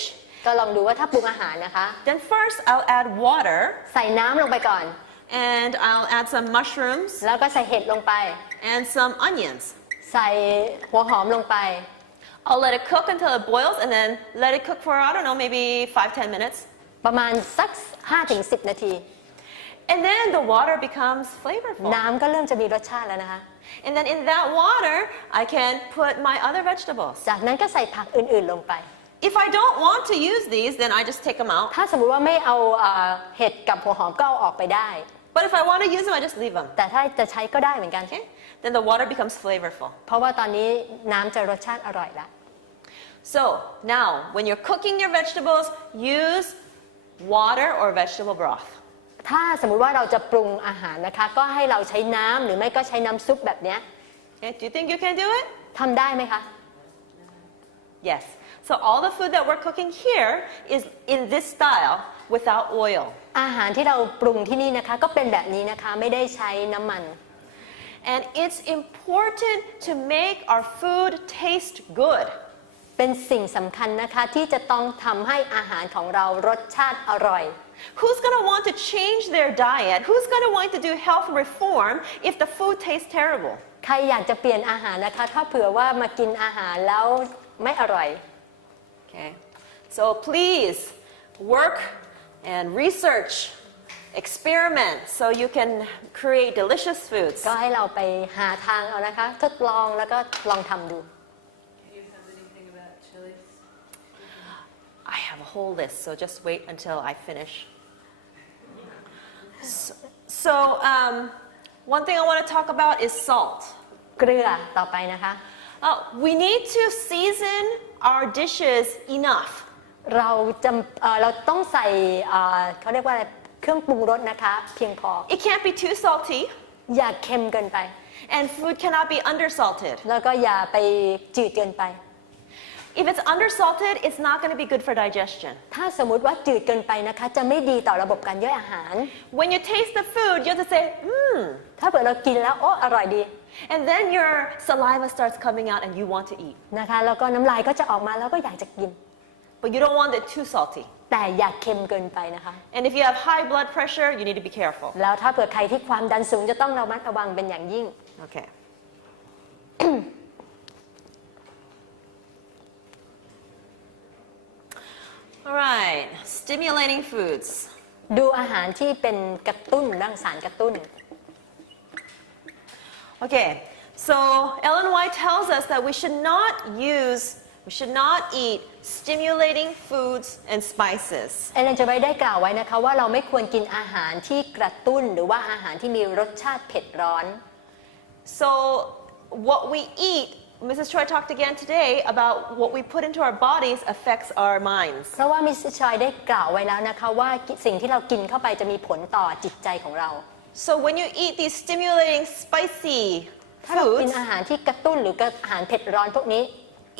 ก็ลองดูว่าถ้าปรุงอาหารนะคะ Then first I'll add water. ใส่น้ำลงไปก่อน and I'll add some mushrooms แล้วก็ใส่เห็ดลงไป and some onions. ใส่หัวหอมลงไป I'll let it cook until it boils and then let it cook for, I don't know, maybe 5-10 minutes. ประมาณสัก 5-10 นาที And then the water becomes flavorful. น้ำก็เริ่มจะมีรสชาติแล้วนะคะ And then in that water, I can put my other vegetables. จากนั้นก็ใส่ผักอื่นๆลงไป If I don't want to use these, then I just take them out. ถ้าสมมุติว่าไม่เอาเห็ดกับหัวหอมก็เอาออกไปได้ But if I want to use them, I just leave them. แต่ถ้าจะใช้ก็ได้เหมือนกัน Okay? Then the water becomes flavorful. เพราะว่าตอนนี้น้ำจะรสชาติอร่อยละ So now, when you're cooking your vegetables, use water or vegetable broth. ถ้าสมมุติว่าเราจะปรุงอาหารนะคะ ก็ให้เราใช้น้ำหรือไม่ก็ใช้น้ำซุปแบบเนี้ย Okay? Do you think you can do it? ทำได้ไหมคะ Yes. So all the food that we're cooking here is in this style without oil. อาหารที่เราปรุงที่นี่นะคะก็เป็นแบบนี้นะคะไม่ได้ใช้น้ำมัน And it's important to make our food taste good. เป็นสิ่งสำคัญนะคะที่จะต้องทำให้อาหารของเรารสชาติอร่อย Who's going to want to change their diet? Who's going to want to do health reform if the food tastes terrible? ใครอยากจะเปลี่ยนอาหารนะคะ ถ้าเผื่อว่ามากินอาหารแล้วไม่อร่อย Okay. So please work and research, experiment so you can create delicious foods. ก็ให้เราไปหาทางเอานะคะ ทดลองแล้วก็ลองทำดู Can you have anything about chilies? I have a whole list, so just wait until I finish. So one thing I want to talk about is salt. เกลือต่อไปนะคะ We need to season our dishes enough. เราต้องใส่เขาเรียกว่าอะไรเครื่องปรุงรสนะคะ เพียงพอ It can't be too salty, อย่าเค็มเกินไป and food cannot be undersalted. แล้วก็อย่าไปจืดเกินไป If it's undersalted, it's not going to be good for digestion. ถ้าสมมุติว่าจืดเกินไปนะคะ จะไม่ดีต่อระบบการย่อยอาหาร When you taste the food, you have to say, mmm. ถ้าเผื่อเรากินแล้วโอ้อร่อยดี And then your saliva starts coming out and you want to eat. นะคะแล้วก็น้ำลายก็จะออกมาแล้วก็อยากจะกิน But you don't want it too salty. แต่อย่าเค็มเกินไปนะคะ And if you have high blood pressure, you need to be careful. แล้วถ้าเผื่อใครที่ความดันสูงจะต้องระมัดระวังเป็นอย่างยิ่ง Okay. All right, stimulating foods. ดูอาหารที่เป็นกระตุ้นเรื่องสารกระตุ้น Okay, so Ellen White tells us that we should not eat stimulating foods and spices. เอเลนจะไว้ได้กล่าวไว้นะคะว่าเราไม่ควรกินอาหารที่กระตุ้นหรือว่าอาหารที่มีรสชาติเผ็ดร้อน So what we eat, Mrs. Choi talked again today about what we put into our bodies affects our minds. เพราะว่ามิสชอยได้กล่าวไว้แล้วนะคะว่าสิ่งที่เรากินเข้าไปจะมีผลต่อจิตใจของเรา So when you eat these stimulating spicy ถ้าเรากิน foods, อาหารที่กระตุ้นหรืออาหารเผ็ดร้อนพวกนี้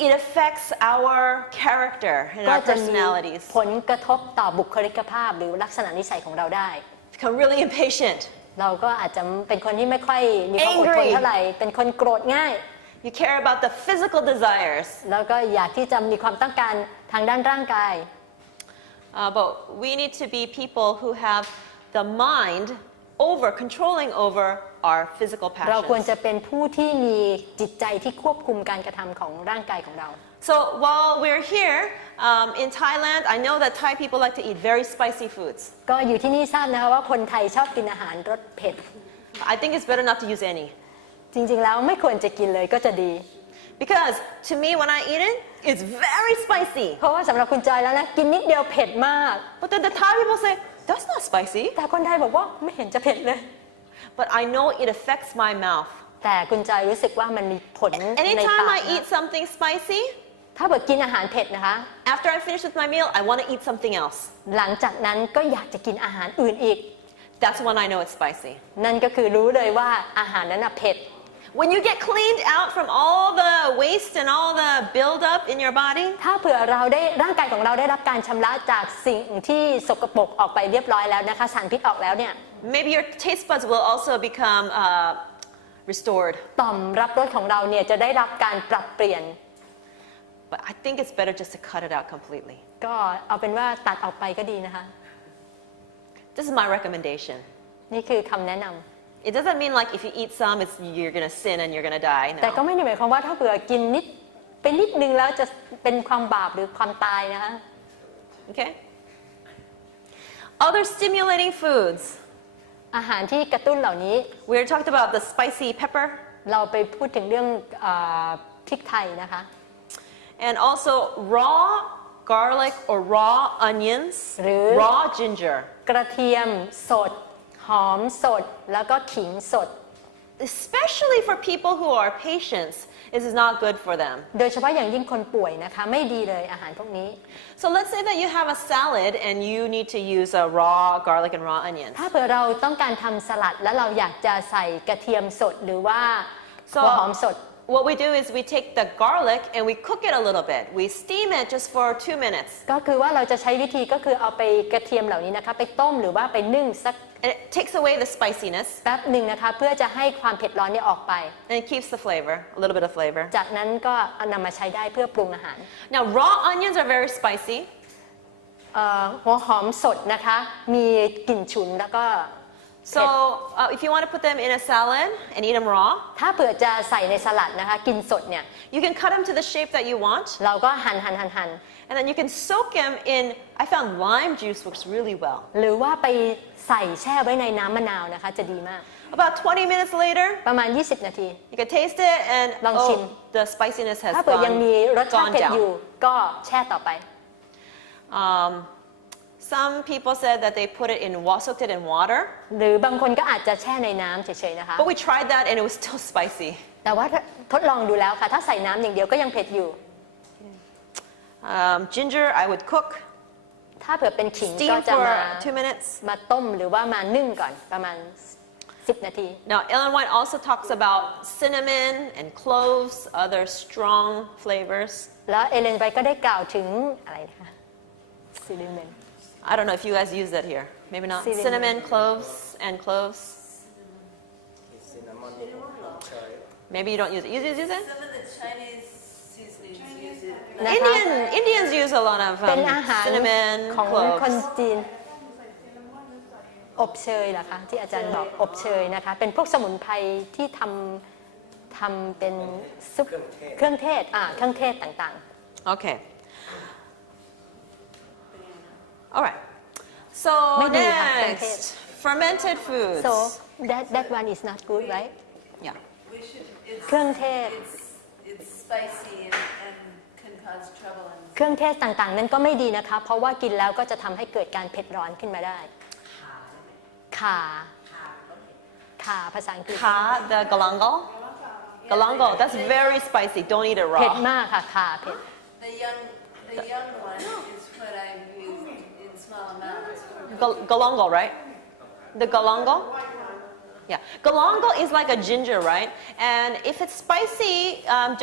it affects our character and ก็ our จะมี personalities. ผลกระทบต่อบุคลิกภาพหรือลักษณะนิสัยของเราได้ Become really impatient. เราก็อาจจะเป็นคนที่ไม่ค่อยมีความอดทน Angry เท่าไหร่เป็นคนโกรธง่าย You care about the physical desires. แล้วก็อยากที่จะมีความต้องการทางด้านร่างกาย But we need to be people who have the mind controlling over our physical เราควร passions. จะเป็นผู้ที่มีจิตใจที่ควบคุมการกระทำของร่างกายของเรา So while we're here in Thailand, I know that Thai people like to eat very spicy foods. ก็อยู่ที่นี่ทราบนะคะว่าคนไทยชอบกินอาหารรสเผ็ด I think it's better not to use any. จริงๆแล้วไม่ควรจะกินเลยก็จะดี Because to me, when I eat it, it's very spicy. เพราะว่าสำหรับคุณจอยแล้วนะกินนิดเดียวเผ็ดมาก But then the Thai people say, that's not spicy. แต่คนไทยบอกว่าไม่เห็นจะเผ็ดเลย But I know it affects my mouth. แต่คุณจอยรู้สึกว่ามันมีผลในปาก Anytime I นะ eat something spicy, ถ้าเกิดกินอาหารเผ็ดนะคะ after I finish with my meal, I want to eat something else. หลังจากนั้นก็อยากจะกินอาหารอื่นอีก That's when I know it's spicy. นั่นก็คือรู้เลยว่าอาหารนั้นน่ะเผ็ด When you get cleaned out from all the waste and all the buildup in your body, ถ้าเผื่อร่างกายของเราได้รับการชำระจากสิ่งที่สกปรกออกไปเรียบร้อยแล้วนะคะสารพิษออกแล้วเนี่ย maybe your taste buds will also become restored. ต่อมรับรสของเราเนี่ยจะได้รับการปรับเปลี่ยน But I think it's better just to cut it out completely. ก็เอาเป็นว่าตัดออกไปก็ดีนะคะ This is my recommendation. นี่คือคำแนะนำ It doesn't mean like if you eat some, you're gonna sin and you're gonna die. แต่ก็ No. ไม่ได้หมายความว่าถ้าเผื่อกินนิดเป็นนิดนึงแล้วจะเป็นความบาปหรือความตายนะคะ Okay. Other stimulating foods. อาหารที่กระตุ้นเหล่านี้ We already talked about the spicy pepper เราไปพูดถึงเรื่องพริกไทยนะคะ and also raw garlic or raw onions, หรือ raw ginger. กระเทียมสด หอมสด แล้วก็ขิงสด Especially for people who are patients, this is not good for them. โดยเฉพาะอย่างยิ่งคนป่วยนะคะไม่ดีเลยอาหารพวกนี้ So let's say that you have a salad and you need to use a raw garlic and raw onions. ถ้าเผื่อเราต้องการทำสลัดแล้วเราอยากจะใส่กระเทียมสดหรือว่าหัวหอมสด What we do is we take the garlic and we cook it a little bit. We steam it just for 2 minutes. ก็คือว่าเราจะใช้วิธีก็คือเอาไปกระเทียมเหล่านี้นะคะไปต้มหรือว่าไปนึ่งสัก And it takes away the spiciness แป๊บหนึ่งนะคะเพื่อจะให้ความเผ็ดร้อนนี้ออกไป and it keeps the flavor, a little bit of flavor. จากนั้นก็เอานำมาใช้ได้เพื่อปรุงอาหาร Now raw onions are very spicy. หัวหอมสดนะคะมีกลิ่นฉุนแล้วก็ So if you want to put them in a salad and eat them raw, ถ้าเผื่อจะใส่ในสลัดนะคะกินสดเนี่ย you can cut them to the shape that you want เราก็หั่น and then you can soak them in, I found lime juice works really well. หรือว่าไปใส่แช่ไว้ในน้ำมะนาวนะคะจะดีมาก About 20 minutes later, ประมาณ 20 นาที you can taste it and ลองชิม the spiciness has ถ้าเผื่อยังมีรสชาติ gone เผ็ดอยู่ down. ก็แช่ต่อไป Some people said that they put it in, soaked it in water, หรือบางคนก็อาจจะแช่ในน้ำเฉยๆนะคะ but we tried that and it was still spicy. แต่ว่าทดลองดูแล้วค่ะถ้าใส่น้ำอย่างเดียวก็ยังเผ็ดอยู่ Ginger, I would cook, ถ้าเผื่อเป็นขิงก็ steam จะ for มา 2 minutes. มาต้มหรือว่ามานึ่งก่อนประมาณ 10 นาที Now, Ellen White also talks about cinnamon and cloves, other strong flavors. แล้วเอเลนไวท์ก็ได้กล่าวถึงอะไรนะคะซินนามอน I don't know if you guys use that here. Maybe not. Cinnamon. Cinnamon, cloves, and cloves. ซินนามอนเฉย Maybe you don't use it. You use it? Some of the Chinese seasonings use it. นะคะ Indians use a lot of เป็นอาหาร cinnamon, ของคน cloves. จีนอบเชยเหรอคะที่อาจารย์บอกอบเชยนะคะเป็นพวกสมุนไพรที่ทำเป็นซุปเครื่องเทศเครื่องเทศต่าง Okay. All right. So Maybe you have next, fermented foods. ๆ so that one is not good right Yeah. We should, it's, เครื่องเทศ it's spicy and can cause trouble. And เครื่องเทศต่างๆ นั้นก็ไม่ดีนะคะเพราะว่ากินแล้วก็จะทำให้เกิดการเผ็ดร้อนขึ้นมาได้ข่าภาษาอังกฤษ Ka, the galangal. Galangal, that's very spicy. Don't eat it เผ็ด raw. มากค่ะข่าเผ็ด the young one is what I've used in small amounts. Galangal, right? The galangal? Yeah. Galangal is like a ginger, right? And if it's spicy,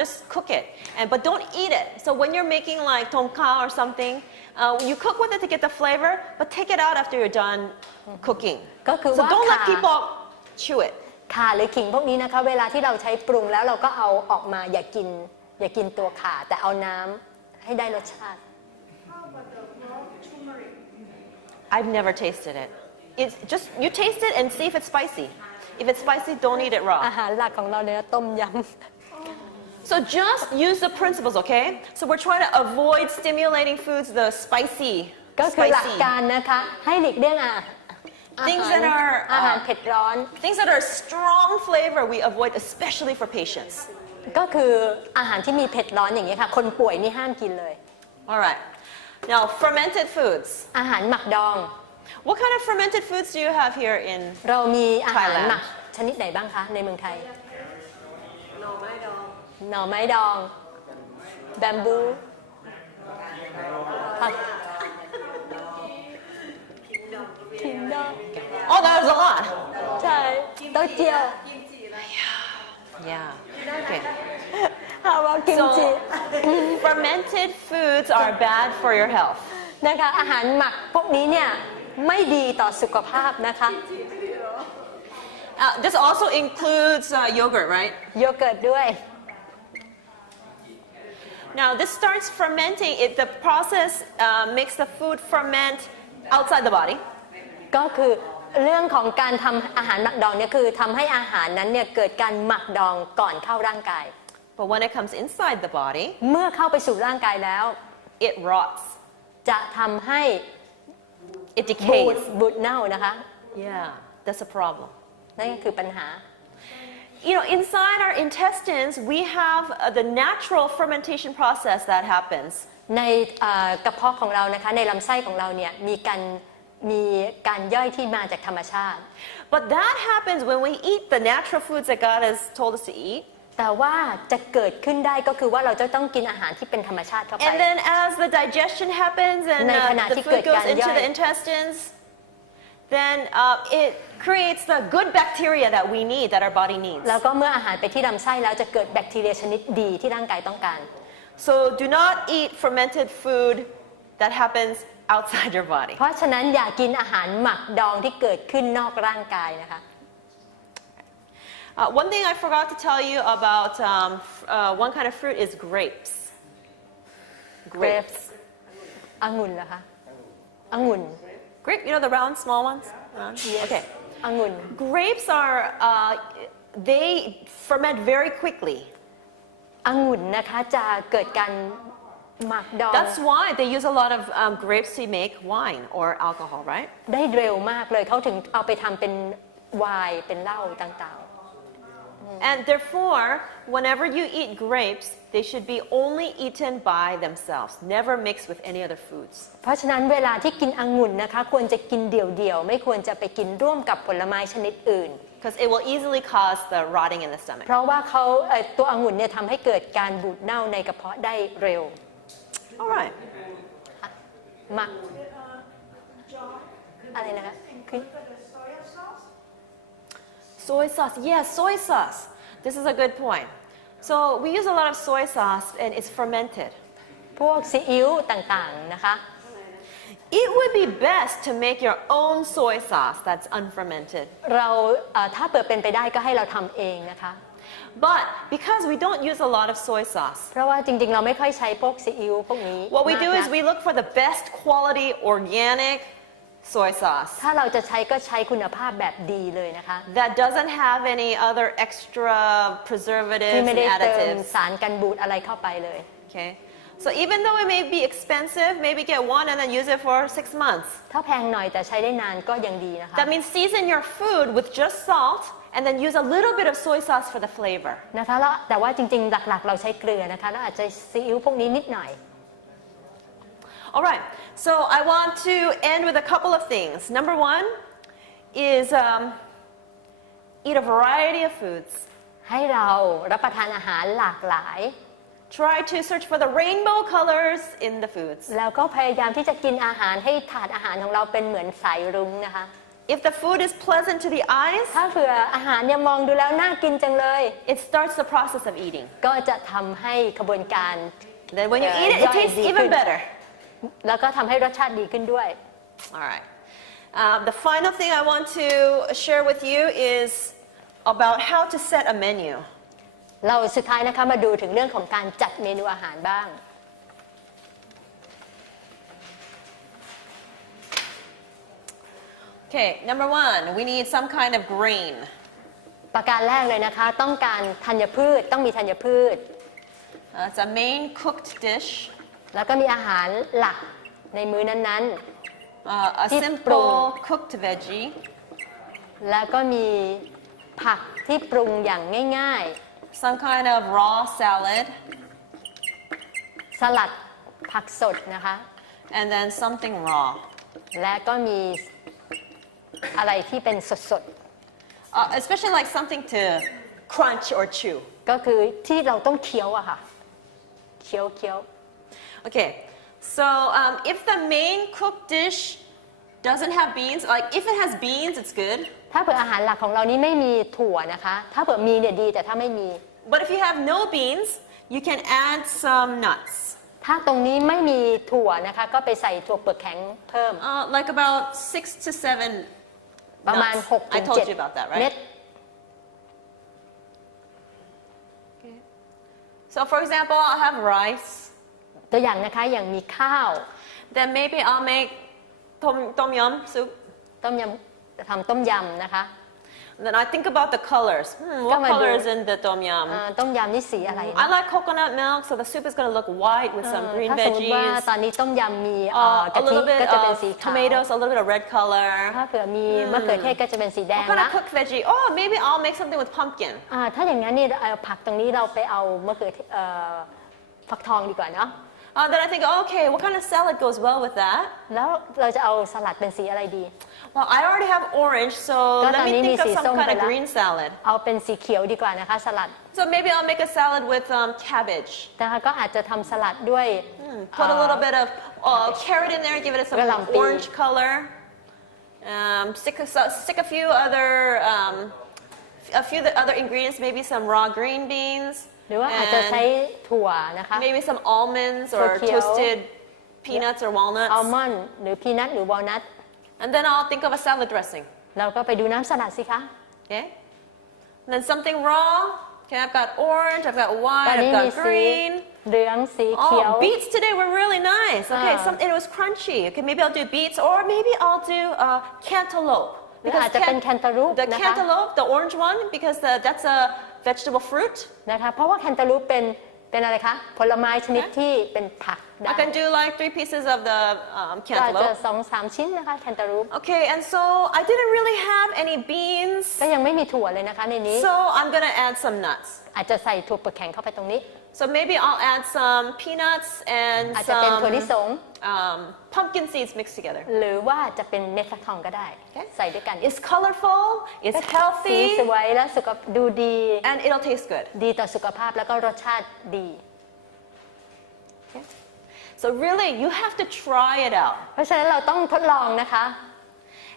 just cook it. But don't eat it. So when you're making like tom kha or something, you cook with it to get the flavor, but take it out after you're done cooking. ก็คือ So ว่า don't let ข่า people chew it. ข่าหรือขิงพวกนี้นะคะเวลาที่เราใช้ปรุงแล้วเราก็เอาออกมาอย่ากินตัวข่าแต่เอาน้ำให้ได้รสชาติ I've never tasted it. It's just, you taste it and see if it's spicy. If it's spicy, don't eat it อา raw. หารหลักของเราเนี่ยต้มย So just use the principles, okay? So we're trying to avoid stimulating foods, the spicy, ำก็คือหลัก spicy. การนะคะให้หลีกเลี่ยงThings that are อาหารเผ็ดร้อน things that are strong flavor we avoid, especially for patients. ก็คืออาหารที่มีเผ็ดร้อนอย่างนี้ยค่ะคนป่วยนี่ห้ามกินเลย All right. Now, fermented foods. อาหารหมักดอง What kind of fermented foods do you have here in เรามีอาหาร Thailand หมักชนิดไหนบ้างคะในเมืองไทย หน่อไม้ดองแบมบูผักขิงดอง Oh, that was a lot. ใช่เต้าเจี้ยว Yeah. Okay. ฮาวากิมจิ So, fermented foods are bad for your health. นะคะอาหารหมักพวกนี้เนี่ยไม่ดีต่อสุขภาพนะคะ This also includes yogurt, right? โยเกิร์ตด้วย Now, this starts fermenting. The process makes the food ferment outside the body. ก็คือ เรื่องของการทำอาหารหมักดองเนี่ยคือทำให้อาหารนั้นเนี่ยเกิดการหมักดองก่อนเข้าร่างกาย But when it comes inside the body, เมื่อเข้าไปสู่ร่างกายแล้ว it rots. จะทำให้ It decays. บูดเน่านะคะ Yeah, that's a problem. นั่นก็คือปัญหา You know, inside our intestines, we have the natural fermentation process that happens. ในกระเพาะของเรานะคะในลำไส้ของเราเนี่ยมีการย่อยที่มาจากธรรมชาติ But that happens when we eat the natural foods that God has told us to eat. แต่ว่าจะเกิดขึ้นได้ก็คือว่าเราจะต้องกินอาหารที่เป็นธรรมชาติเข้าไป And then as the digestion happens and ในขณะ the ที่เกิ food ด goes การย่ into อย the intestines, then it creates the good bacteria that we need, that our body needs. แล้วก็เมื่ออาหารไปที่ลำไส้แล้วจะเกิดแบคทีเรียชนิดดีที่ร่างกายต้องการ So do not eat fermented food that happens outside your body. เพราะฉะนั้นอย่ากินอาหารหมักดองที่เกิดขึ้นนอกร่างกายนะคะ One thing I forgot to tell you about one kind of fruit is grapes. grapes องุ่นเหรอคะองุ่น Grape, you know the round, small ones? Round? Yes. Okay. องุ่น Grapes are, they ferment very quickly. องุ่นนะคะจะเกิดการหมักดอง That's why they use a lot of grapes to make wine or alcohol, right? ได้เร็วมากเลยเขาถึงเอาไปทำเป็นไวน์เป็นเหล้าต่าง And therefore, whenever you eat grapes, they should be only eaten by themselves, never mixed with any other foods. ๆเพราะฉะนั้นเวลาที่กินองุ่นนะคะควรจะกินเดี่ยวๆไม่ควรจะไปกินร่วมกับผลไม้ชนิดอื่น Because it will easily cause the rotting in the stomach. เพราะว่าตัวองุ่นเนี่ยทำให้เกิดการบูดเน่าในกระเพาะได้เร็ว All right. หมักอะไรนะคะคือ Soy sauce. Yes, soy sauce. This is a good point. So we use a lot of soy sauce and it's fermented. พวกซีอิ๊วต่างๆนะคะ It would be best to make your own soy sauce that's unfermented. เราถ้าเปิดเป็นไปได้ก็ให้เราทำเองนะคะ But because we don't use a lot of soy sauce, เพราะว่าจริงๆเราไม่ค่อยใช้พวกซีอิ๊วพวกนี้ what we do มาก is นัก we look for the best quality organic soy sauce ถ้าเราจะใช้ก็ใช้คุณภาพแบบดีเลยนะคะ that doesn't have any other extra ที่ preservatives ไม่ and ได้เติม additives. สารกันบูดอะไรเข้าไปเลย Okay? So even though it may be expensive, maybe get one and then use it for 6 months. ถ้าแพงหน่อยแต่ใช้ได้นานก็ยังดีนะคะ That means season your food with just salt and then use a little bit of soy sauce for the flavor. นะคะแล้วแต่ว่าจริงๆหลักๆเราใช้เกลือนะคะแล้วอาจจะซีอิ๊วพวกนี้นิดหน่อย All right, so I want to end with a couple of things. Number one is eat a variety of foods. ให้เรารับประทานอาหารหลากหลาย Try to search for the rainbow colors in the foods. แล้วก็พยายามที่จะกินอาหารให้ถาดอาหารของเราเป็นเหมือนสายรุ้งนะคะ If the food is pleasant to the eyes, ถ้าเผื่ออาหารเนี่ยมองดูแล้วน่ากินจังเลย it starts the process of eating. ก็จะทำให้กระบวนการ Then when you eat it, it tastes even better. แล้วก็ทำให้รสชาติดีขึ้นด้วย All right. The final thing I want to share with you is about how to set a menu. เราสุดท้ายนะคะมาดูถึงเรื่องของการจัดเมนูอาหารบ้าง Okay, number one, we need some kind of grain. ประการแรกเลยนะคะต้องการธัญพืชต้องมีธัญพืช It's a main cooked dish. แล้วก็มีอาหารหลักในมื้อนั้น A simple cooked veggie. ๆ แล้วก็มีผักที่ปรุงอย่างง่าย Some kind of raw salad. ๆ สลัดผักสดนะคะ And then something raw. และก็มีอะไรที่เป็นสด Especially like something to crunch or chew. ๆ ก็คือที่เราต้องเคี้ยวอะค่ะเคี้ยว Okay, so if the main cooked dish doesn't have beans, like if it has beans, it's good. ถ้าเผื่ออาหารหลักของเรานี้ไม่มีถั่วนะคะถ้าเผื่อมีเนี่ยดีแต่ถ้าไม่มี But if you have no beans, you can add some nuts. ถ้าตรงนี้ไม่มีถั่วนะคะก็ไปใส่ถั่วเปลือกแข็งเพิ่ม Like about 6 to 7 ประมาณ nuts. 6 I ถึง told you 7 about that, เม็ด right? So for example, I'll have rice. ตัวอย่างนะคะอย่างมีข้าว Then maybe I'll make tom yum soup. ต้มย ทำต้มยำนะคะ And then I think about the colors. What Come on, color do- is in the tom yum? ต้มยำนี่สีอะไร I like coconut milk, so the soup is going to look white with some green ถ้าสมมติว่า veggies. ตอนนี้ต้มยำมีกะ A ทิ little bit ก็จะเป็น of สีขาว tomatoes, a little bit of red color. ถ้าเผื่อมีมะเขือเทศก็จะเป็นสีแดง What kind นะ of cooked veggie? Oh, maybe I'll make something with pumpkin. ถ้าอย่างนั้นนี่ผักตรงนี้เราไปเอามะเขือเทศฟักทองดีกว่าเนาะ Then I think, okay, what kind of salad goes well with that? แล้วเราจะเอาสลัดเป็นสีอะไรดี Well, I already have orange, soก็ let ตอน me นี้มี think of สี some ส้ม kind ไป of แล้ว green salad. เอาเป็นสีเขียวดีกว่านะคะสลัด So maybe I'll make a salad with cabbage. นะคะก็อาจจะทำสลัดด้วย Put a little bit of carrot in there, give it some Galampi. orange color. Stick a few other other ingredients, maybe some raw green beans. หรือว่าอาจจะใช้ And ถั่วนะคะ maybe some almonds or Tortilla. toasted peanuts or อัล walnuts. มอนด์หรือพีนัทหรือวอลนัท And then I'll think of a salad dressing. เราก็ไปดูน้ำสลัดสิคะ Okay? And then something raw. Okay, I've got orange, I've got ตอน white, นี้ I've มี got สี green. เหลืองสีเขียว Oh, beets today were really nice. Okay, Ah. it was crunchy. Okay, maybe I'll do beets or maybe I'll do cantaloupe. หรืออาจจะเป็นแคนตาลูป the นะคะ cantaloupe, the orange one, because that's a vegetable fruit. นะคะเพราะว่าแคนตาลูปเป็นอะไรคะผลไม้ชนิดที่เป็นผักได้ I can do like 3 pieces of the ก็อาจจะ cantaloupe. 2-3 ชิ้นนะคะแคนตาลูป Okay, and so I didn't really have any beans, ก็ยังไม่มีถั่วเลยนะคะในนี้ so I'm gonna add some nuts. อาจจะใส่ถั่วเปลือกแข็งเข้าไปตรงนี้ So maybe I'll add some peanuts and อาจจะเป็นถั่วลิสง pumpkin seeds mixed together. หรือว่าจะเป็นเม็ดฟักทองก็ได้ Okay. ใส่ด้วยกัน It's colorful, it's สี healthy, สวยและสุขภาพดูดี and it'll taste good. ดีต่อสุขภาพแล้วก็รสชาติดี So really, you have to try it out. เพราะฉะนั้นเราต้องทดลองนะคะ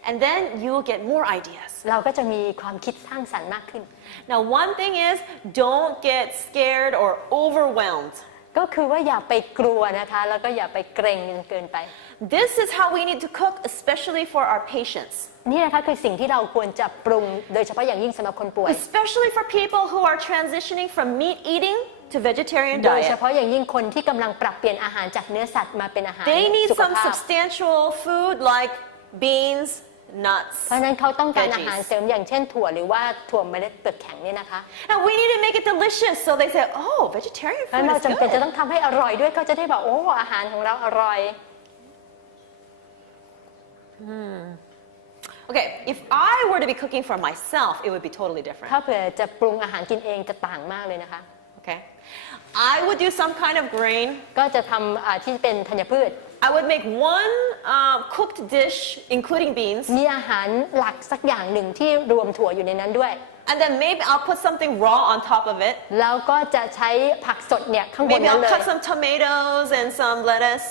And then you'll get more ideas. เราก็จะมีความคิดสร้างสรรค์มากขึ้น Now, one thing is, don't get scared or overwhelmed. ก็คือว่าอย่าไปกลัวนะคะแล้วก็อย่าไปเกรงจนเกินไป This is how we need to cook, especially for our patients. นี่นะคะคือสิ่งที่เราควรจะปรุงโดยเฉพาะอย่างยิ่งสำหรับคนป่วย Especially for people who are transitioning from meat eating to vegetarian โดยเฉ diet. พาะอย่างยิ่งคนที่กำลังปรับเปลี่ยนอาหารจากเนื้อสัตว์มาเป็นอาหาร They need สุข some ภาพ substantial food like beans, nuts, เพราะฉะนั้นเขาต้องการอาหาร veggies. เสริมอย่างเช่นถั่วหรือว่าถั่วเมล็ดเปลือกแข็งเนี่ยนะคะ And we need to make it delicious. So they say, oh, vegetarian แล้ว food เรา is จำเป็นจะ good. ต้องทำให้อร่อยด้วยก็จะได้บอกโอ้อาหารของเราอร่อย Okay, if I were to be cooking for myself, it would be totally different. ถ้าเผื่อจะปรุงอาหารกินเองจะต่างมากเลยนะคะ Okay, I would do some kind of grain. ก็จะทำที่เป็นธัญพืช I would make one cooked dish, including beans, มีอาหารหลักสักอย่างหนึ่งที่รวมถั่วอยู่ในนั้นด้วย and then maybe I'll put something raw on top of it. แล้วก็จะใช้ผักสดเนี่ยข้างบน Maybe นั้น I'll เลย cut some tomatoes and some lettuce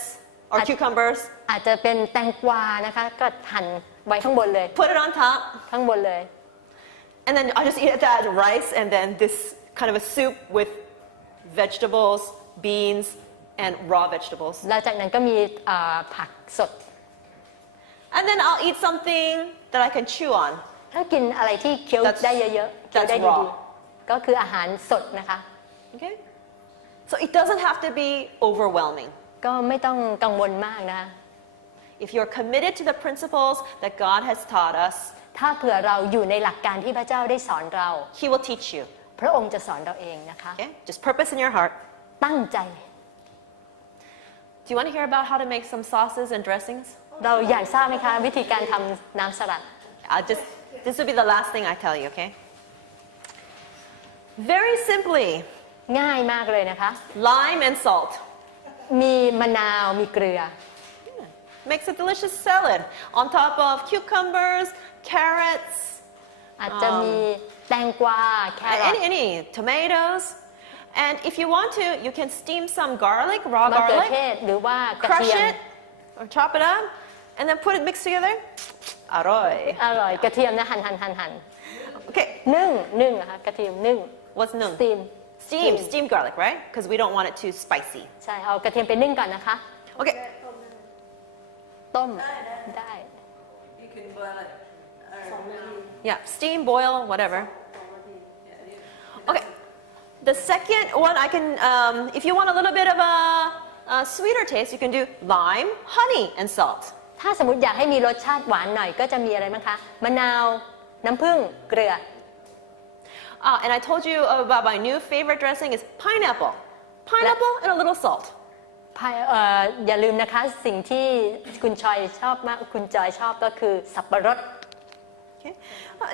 or cucumbers. อาจจะเป็นแตงกวานะคะก็หั่นไว้ข้างบนเลย Put it on top, ข้างบนเลย and then I'll just eat that as rice, and then this kind of a soup with vegetables, beans, and raw vegetables. แล้วจากนั้นก็มีผักสด And then I'll eat something that I can chew on. ถ้ากินอะไรที่เคี้ยว That's- ได้เยอะๆเคี้ยวได้ that's ดี raw. ๆก็คืออาหารสดนะคะ Okay? So it doesn't have to be overwhelming. ก็ไม่ต้องกังวลมากนะคะ If you're committed to the principles that God has taught us, ถ้าเผื่อเราอยู่ในหลักการที่พระเจ้าได้สอนเรา He will teach you. พระองค์จะสอนเราเองนะคะ Okay? Just purpose in your heart. ตั้งใจ Do you want to hear about how to make some sauces and dressings? เราอยากทราบไหมคะวิธีการทำน้ำสลัด This will be the last thing I tell you, okay? Very simply, ง่ายมากเลยนะคะ lime and salt. มีมะนาวมีเกลือ Makes a delicious salad on top of cucumbers, carrots, อาจจะมีแตงกวาแครอท any tomatoes. And if you want to, you can steam some garlic, raw มะเขือเท garlic, ศหรือว่ากระ crush เทียม it or chop it up, and then put it mixed together. Aroy. อร่อยกระเทียมนะหั่น Okay, นึ่งนะคะกระเทียมนึ่ง what's nung? สตีม Steamed garlic, right? Because we don't want it too spicy. ใช่เอากระเทียมไปนึ่งก่อนนะคะ Okay, ต้มได้ You can boil it. Or, yeah, steam, boil, whatever. Okay, the second one I can, if you want a little bit of a sweeter taste, you can do lime, honey, and salt. ถ้าสมมติอยากให้มีรสชาติหวานหน่อยก็จะมีอะไรบ้างคะมะนาวน้ำผึ้งเกลือ And I told you about my new favorite dressing is pineapple. Pineapple and a little salt. อย่าลืมนะคะสิ่งที่คุณจอยชอบมากคุณจอยชอบก็คือสับปะรด Okay.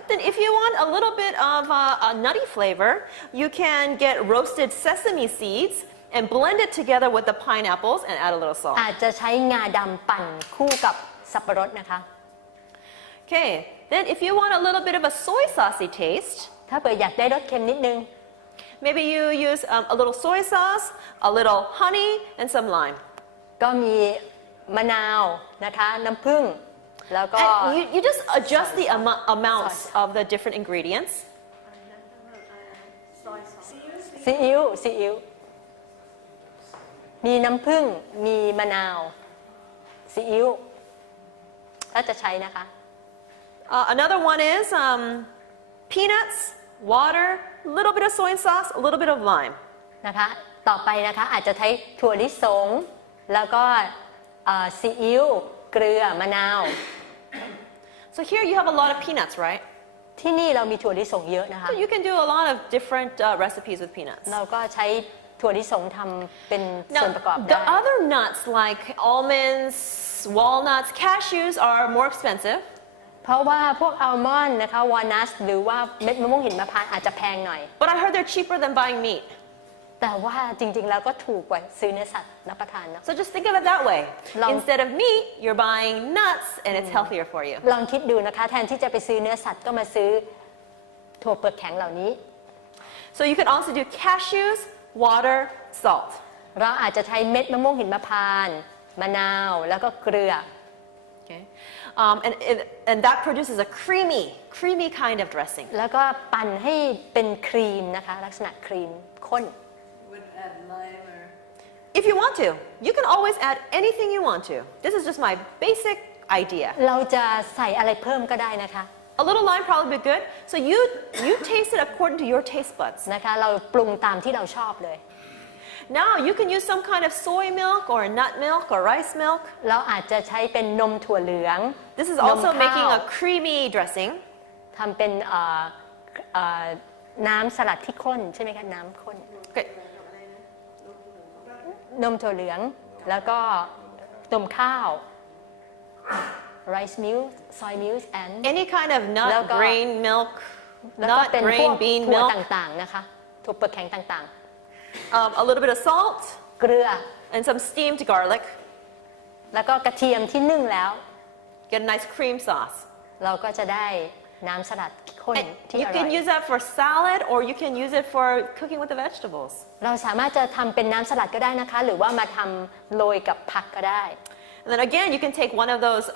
Then if you want a little bit of a nutty flavor, you can get roasted sesame seeds and blend it together with the pineapples and add a little salt. อาจจะใช้งาดำปั่นคู่กับสับปะรดนะคะ Okay. Then if you want a little bit of a soy saucy taste, ถ้าเผื่ออยากได้รสเค็มนิดนึง maybe you use a little soy sauce, a little honey, and some lime. ก็มีมะนาวนะคะน้ำผึ้งแล้วก็ And you just adjust the amounts of the different ingredients. ซีอิ๊วมีน้ำผึ้งมีมะนาวซีอิ๊วถ้าจะใช้นะคะ Another one is peanuts, water, a little bit of soy sauce, a little bit of lime. นะคะต่อไปนะคะอาจจะใช้ถั่วลิสงแล้วก็ซีอิ๊วเกลือมะนาว So here you have a lot of peanuts, right? ที่นี่เรามีถั่วลิสงเยอะนะคะ So you can do a lot of different recipes with peanuts. เราก็ใช้ถั่วลิสงทำเป็นส่วนประกอบ Now, ได้ the other nuts like almonds, walnuts, cashews are more expensive. เพราะว่าพวกอัลมอนด์นะคะวอลนัทหรือว่าเม็ดมะม่วงหินมะพร้าวอาจจะแพงหน่อย But I heard they're cheaper than buying meat. แต่ว่าจริงๆแล้วก็ถูกกว่าซื้อเนื้อสัตว์รับประทานเนาะ So just think of it that way. Long- Instead of meat, you're buying nuts and it's healthier for you. ลองคิดดูนะคะแทนที่จะไปซื้อเนื้อสัตว์ก็มาซื้อถั่วเปลือกแข็งเหล่านี้ So you can also do cashews, water, salt. เราอาจจะใช้เม็ดมะม่วงหินมะพร้าวมะนาวแล้วก็เกลือ Okay. And that produces a creamy kind of dressing. แล้วก็ปั่นให้เป็นครีมนะคะลักษณะครีมข้น Would add lime or If you want to, you can always add anything you want to. This is just my basic idea. เราจะใส่อะไรเพิ่มก็ได้นะคะ A little lime probably be good. So you taste it according to your taste buds. นะคะเราปรุงตามที่เราชอบเลย Now you can use some kind of soy milk or nut milk or rice milk. เราอาจจะใช้เป็นนมถั่วเหลือง This is นม also ข้าว making a creamy dressing. ทำเป็นน้ำสลัดที่ข้นใช่ไหมคะน้ำข้น Okay. นมถั่วเหลืองแล้วก็นมข้าว rice milk soy milk and Any kind of nut, Logo. grain milk, แล้วก็ nut, เป็นพว grain, ก bean ถั่ว milk, ต่างๆนะคะถั่วเปลือกแข็งต่าง a little bit of salt, ๆ เกลือ and some steamed garlic. แล้วก็กระเทียมที่นึ่งแล้ว Get a nice cream sauce. เราก็จะได้น้ำสลัดข้น And ที่ you อร่อ can ย use that for salad or you can use it for cooking with the vegetables. เราสามารถจะทำเป็นน้ำสลัดก็ได้นะคะ หรือว่ามาทำโรยกับผักก็ได้ And then again, you can take one of those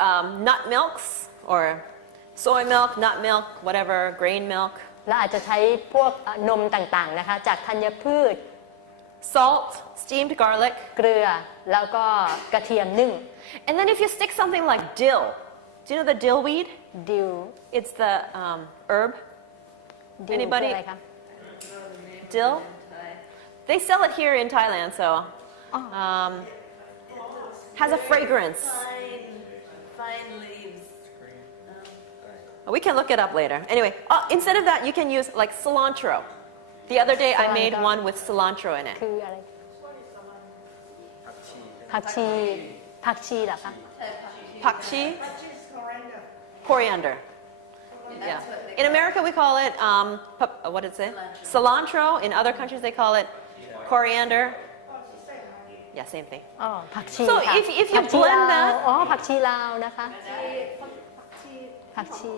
nut milks or soy milk, nut milk, whatever, grain milk, เราอาจจะใช้พวกนมต่างๆนะคะจากธัญพืช salt, steamed garlic. เกลือแล้วก็กระเทียมนึ่ง And then if you stick something like dill, do you know the dill weed? ดิว It's the herb. ดิว Anybody? คืออะไรคะ Dill? Thai. They sell it here in Thailand, so has a fragrance. Fine leaves. We can look it up later. Anyway, instead of that, you can use like cilantro. The other day, I made Cilantro. one with cilantro in it. คืออะไร ผักชี ผักชีเหรอคะ Pakshi, Cheese coriander. coriander. Yeah. That's what they In America, we call it what is it? Cilantro. In other countries, they call it coriander. Yeah, same thing. อ๋อผักชี So ค่ะ if you ผักชี blend ลาว that อ๋อผักชีลาวนะคะผักชี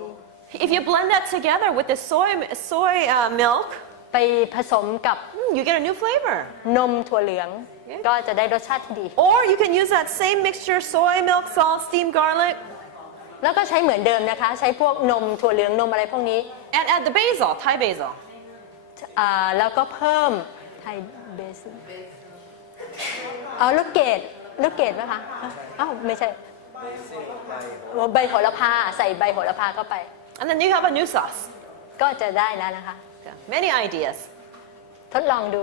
If you blend that together with the soy milk, ไปผสมกับ you get a new flavor. นมถั่วเหลือง ก็จะได้รสชาติที่ดี Or you can use that same mixture, soy milk, salt, steamed garlic, แล้วก็ใช้เหมือนเดิมนะคะ ใช้พวกนมถั่วเหลืองนมอะไรพวกนี้ and add the basil, Thai basil. แล้วก็เพิ่มไทยเบสิลูกเกดไหมคะอ้าวไม่ใช่ใบโหระพาใส่ใบโหระพาเข้าไป And then you have a new sauce. ก็จะได้แล้วนะคะ Yeah, many ideas. ทดลองดู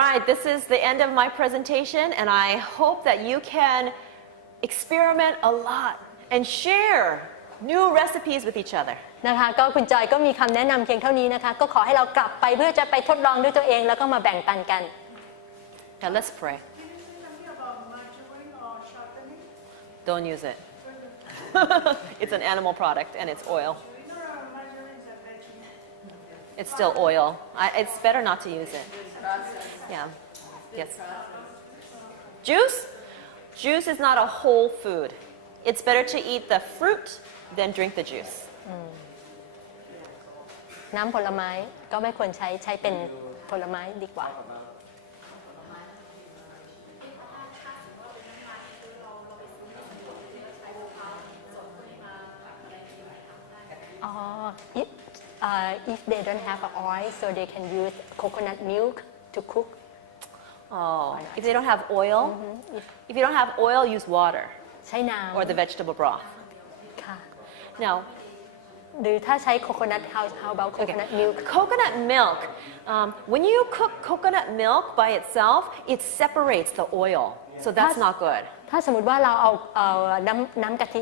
Right, this is the end of my presentation, and I hope that you can experiment a lot and share new recipes with each other. นะคะก็คุณจอยก็มีคำแนะนำเพียงเท่านี้นะคะก็ขอให้เรากลับไปเพื่อจะไปทดลองด้วยตัวเองแล้วก็มาแบ่งปันกัน Now let's pray. Can you say something about margarine or shortening? Don't use it. It's an animal product and it's oil. No, margarine is a vegetable. It's still oil. It's better not to use it. Process. Yeah. Yes. Process. Juice? Juice is not a whole food. It's better to eat the fruit than drink the juice. น้ำผลไม้ก็ไม่ควรใช้เป็นผลไม้ดีกว่า if they don't have oil so they can use coconut milk to cook Oh, if they don't have oil, if you don't have oil, use water ใช้น้ or the vegetable broth. ำค่ะ Now, หรือถ้าใช้ coconut how about coconut milk coconut milk. When you cook coconut milk by itself, it separates the oil. So that's not good. ถ้าสมมติว่าเราเอาน้ำกะทิ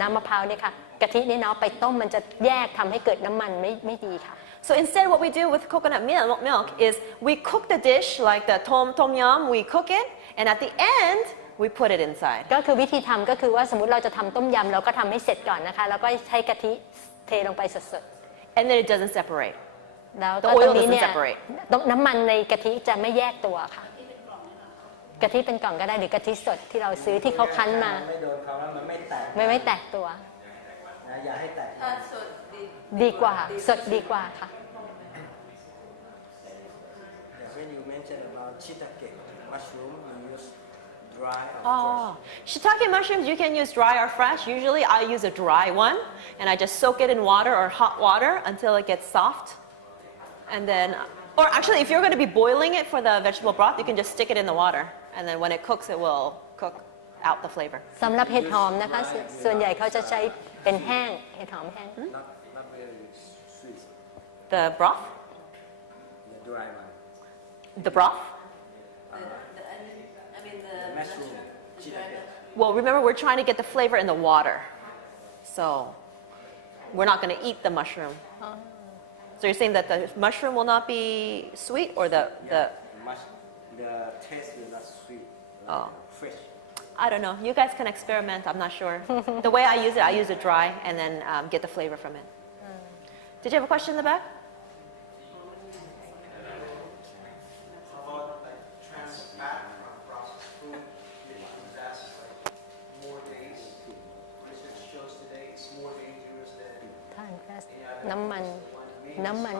น้ำมะพร้าวเนี่ยค่ะกะทินี่เนาะไปต้มมันจะแยกทำให้เกิดน้ำมันไม่ดีค่ะ So instead, what we do with coconut milk is we cook the dish like the tom yum. We cook it, and at the end, we put it inside. ก็คือวิธีทำก็คือว่าสมมติเราจะทำต้มยำเราก็ทำให้เสร็จก่อนนะคะแล้วก็ใช้กะทิเทลงไปสด And then it doesn't separate. ๆแล้วก็ The ต oil รงนี้เนี่ย doesn't separate. น้ำมันในกะทิจะไม่แยกตัวค่ะกะทิเป็นกล่องก็ได้หรือกะทิสดที่เราซื้อที่เขาคั้นมา ไม่โดนเขาแล้วมันไม่แตก ไม่แตกตัว นะอย่าให้แตก ถ้าสดดี ดีกว่าสดดีกว่าค่ะ When you mention about shiitake mushroom you use dry or Oh, shiitake mushrooms you can use dry or fresh. Usually I use a dry one and I just soak it in water or hot water until it gets soft. And then, or actually if you're going to be boiling it for the vegetable broth, you can just stick it in the water. And then when it cooks, it will cook out the flavor. สำหรับเห็ดหอมนะคะส่วนใหญ่เขาจะใช้เป็นแห้งเห็ดหอมแห้ง not very sweet The broth? the dry one The broth? I mean the mushroom shiitake Well, remember we're trying to get the flavor in the water. So we're not going to eat the mushroom. So you're saying that the mushroom will not be sweet or the the taste will not sweet Oh. fresh I don't know. You guys can experiment. I'm not sure. The way I use it dry and then get the flavor from it. Did you have a question in the back? About like trans fat from processed food, that's like more days. Research shows today it's more dangerous than ทานแฟตน้ำมันน้ำมั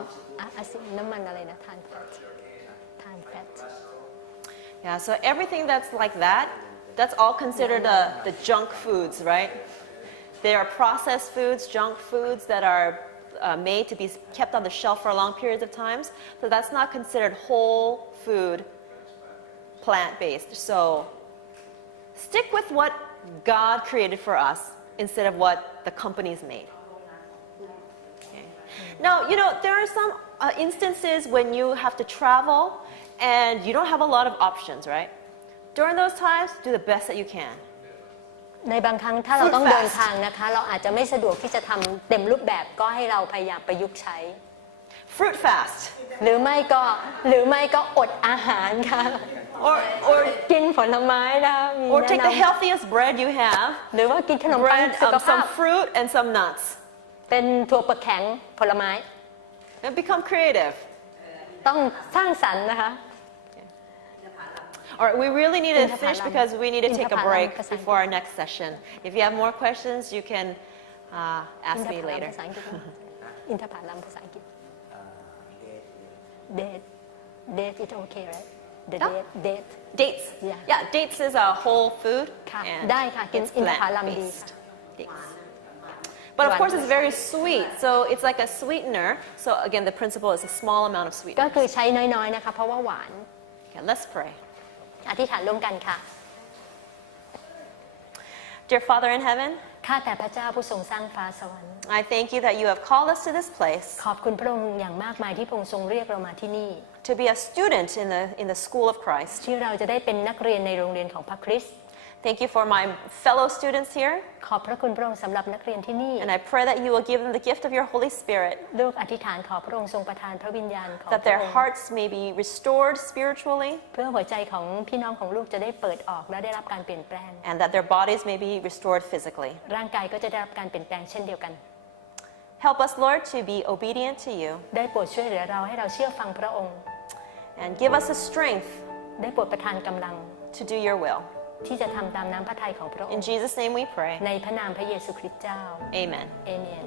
นอะไรนะทานแฟต Yeah, so everything that's like that, that's all considered the junk foods, right? They are processed foods, junk foods that are made to be kept on the shelf for long periods of times. So that's not considered whole food, plant-based. So stick with what God created for us instead of what the companies made. Okay. Now, there are some instances when you have to travel and you don't have a lot of options, right? During those times, do the best that you can. ในบางครั้งถ้าเราต้องเดินทางนะคะเราอาจจะไม่สะดวกที่จะทำเต็มรูปแบบก็ให้เราพยายามประยุกต์ใช้ Fruit fast. หรือไม่ก็อดอาหารค่ะ Or กินผลไม้นะคะมี or แนะ take the นำ healthiest bread you have, หรือว่ากินขนมปัง bread, สุขภาพ some fruit, and some nuts. เป็นถั่วเปลือกแข็งผลไม้ And become creative. ต้องสร้างสรรค์นะคะ All right, we really need to Intapalam. finish because we need to take a Intapalam breakภาษาอังกฤษ before our next session. If you have more questions, you can ask อินท me ผลัม later. ภาษาอังกฤษอินทผลัมภาษาอังกฤษ date it okay right the Yeah. date Dates. Yeah. Yeah, dates is a whole food. ค่ะ And ได้ค่ะกิน it's อินทผลัมดี plant-based. Dates. But of course, it's very sweet. So it's like a sweetener. So again, the principle is a small amount of ก็ sweetener. คือใช้น้อยๆนะคะเพราะว่าหวาน Okay, let's pray. อธิษฐานร่วมกันค่ะ Dear Father in heaven, ข้าแต่พระเจ้าผู้ทรงสร้างฟ้าสวรรค์ I thank you that you have called us to this place ขอบคุณพระองค์อย่างมากมายที่พระองค์ทรงเรียกเรามาที่นี่ to be a student in the school of Christ, ที่เราจะได้เป็นนักเรียนในโรงเรียนของพระคริสต์ Thank you for my fellow students here. ขอบพระคุณพระองค์สำหรับนักเรียนที่นี่ And I pray that you will give them the gift of your Holy Spirit, ลูกอธิษฐานขอพระองค์ทรงประทานพระวิญญาณของ that พระ their องค์ hearts may be restored spiritually, เพื่อหัวใจของพี่น้องของลูกจะได้เปิดออกและได้รับการเปลี่ยนแปลง and that their bodies may be restored physically. ร่างกายก็จะได้รับการเปลี่ยนแปลงเช่นเดียวกัน Help us, Lord, to be obedient to you, ได้โปรดช่วยเหลือเราให้เราเชื่อฟังพระองค์ and give us the strength ได้โปรดประทานกำลัง to do your will. ที่จะทำตามน้ำพระทัยของพระอง In ค์ Jesus' name we pray. ในพระนามพระเยซูคริสต์เจ้า Amen. เอเมน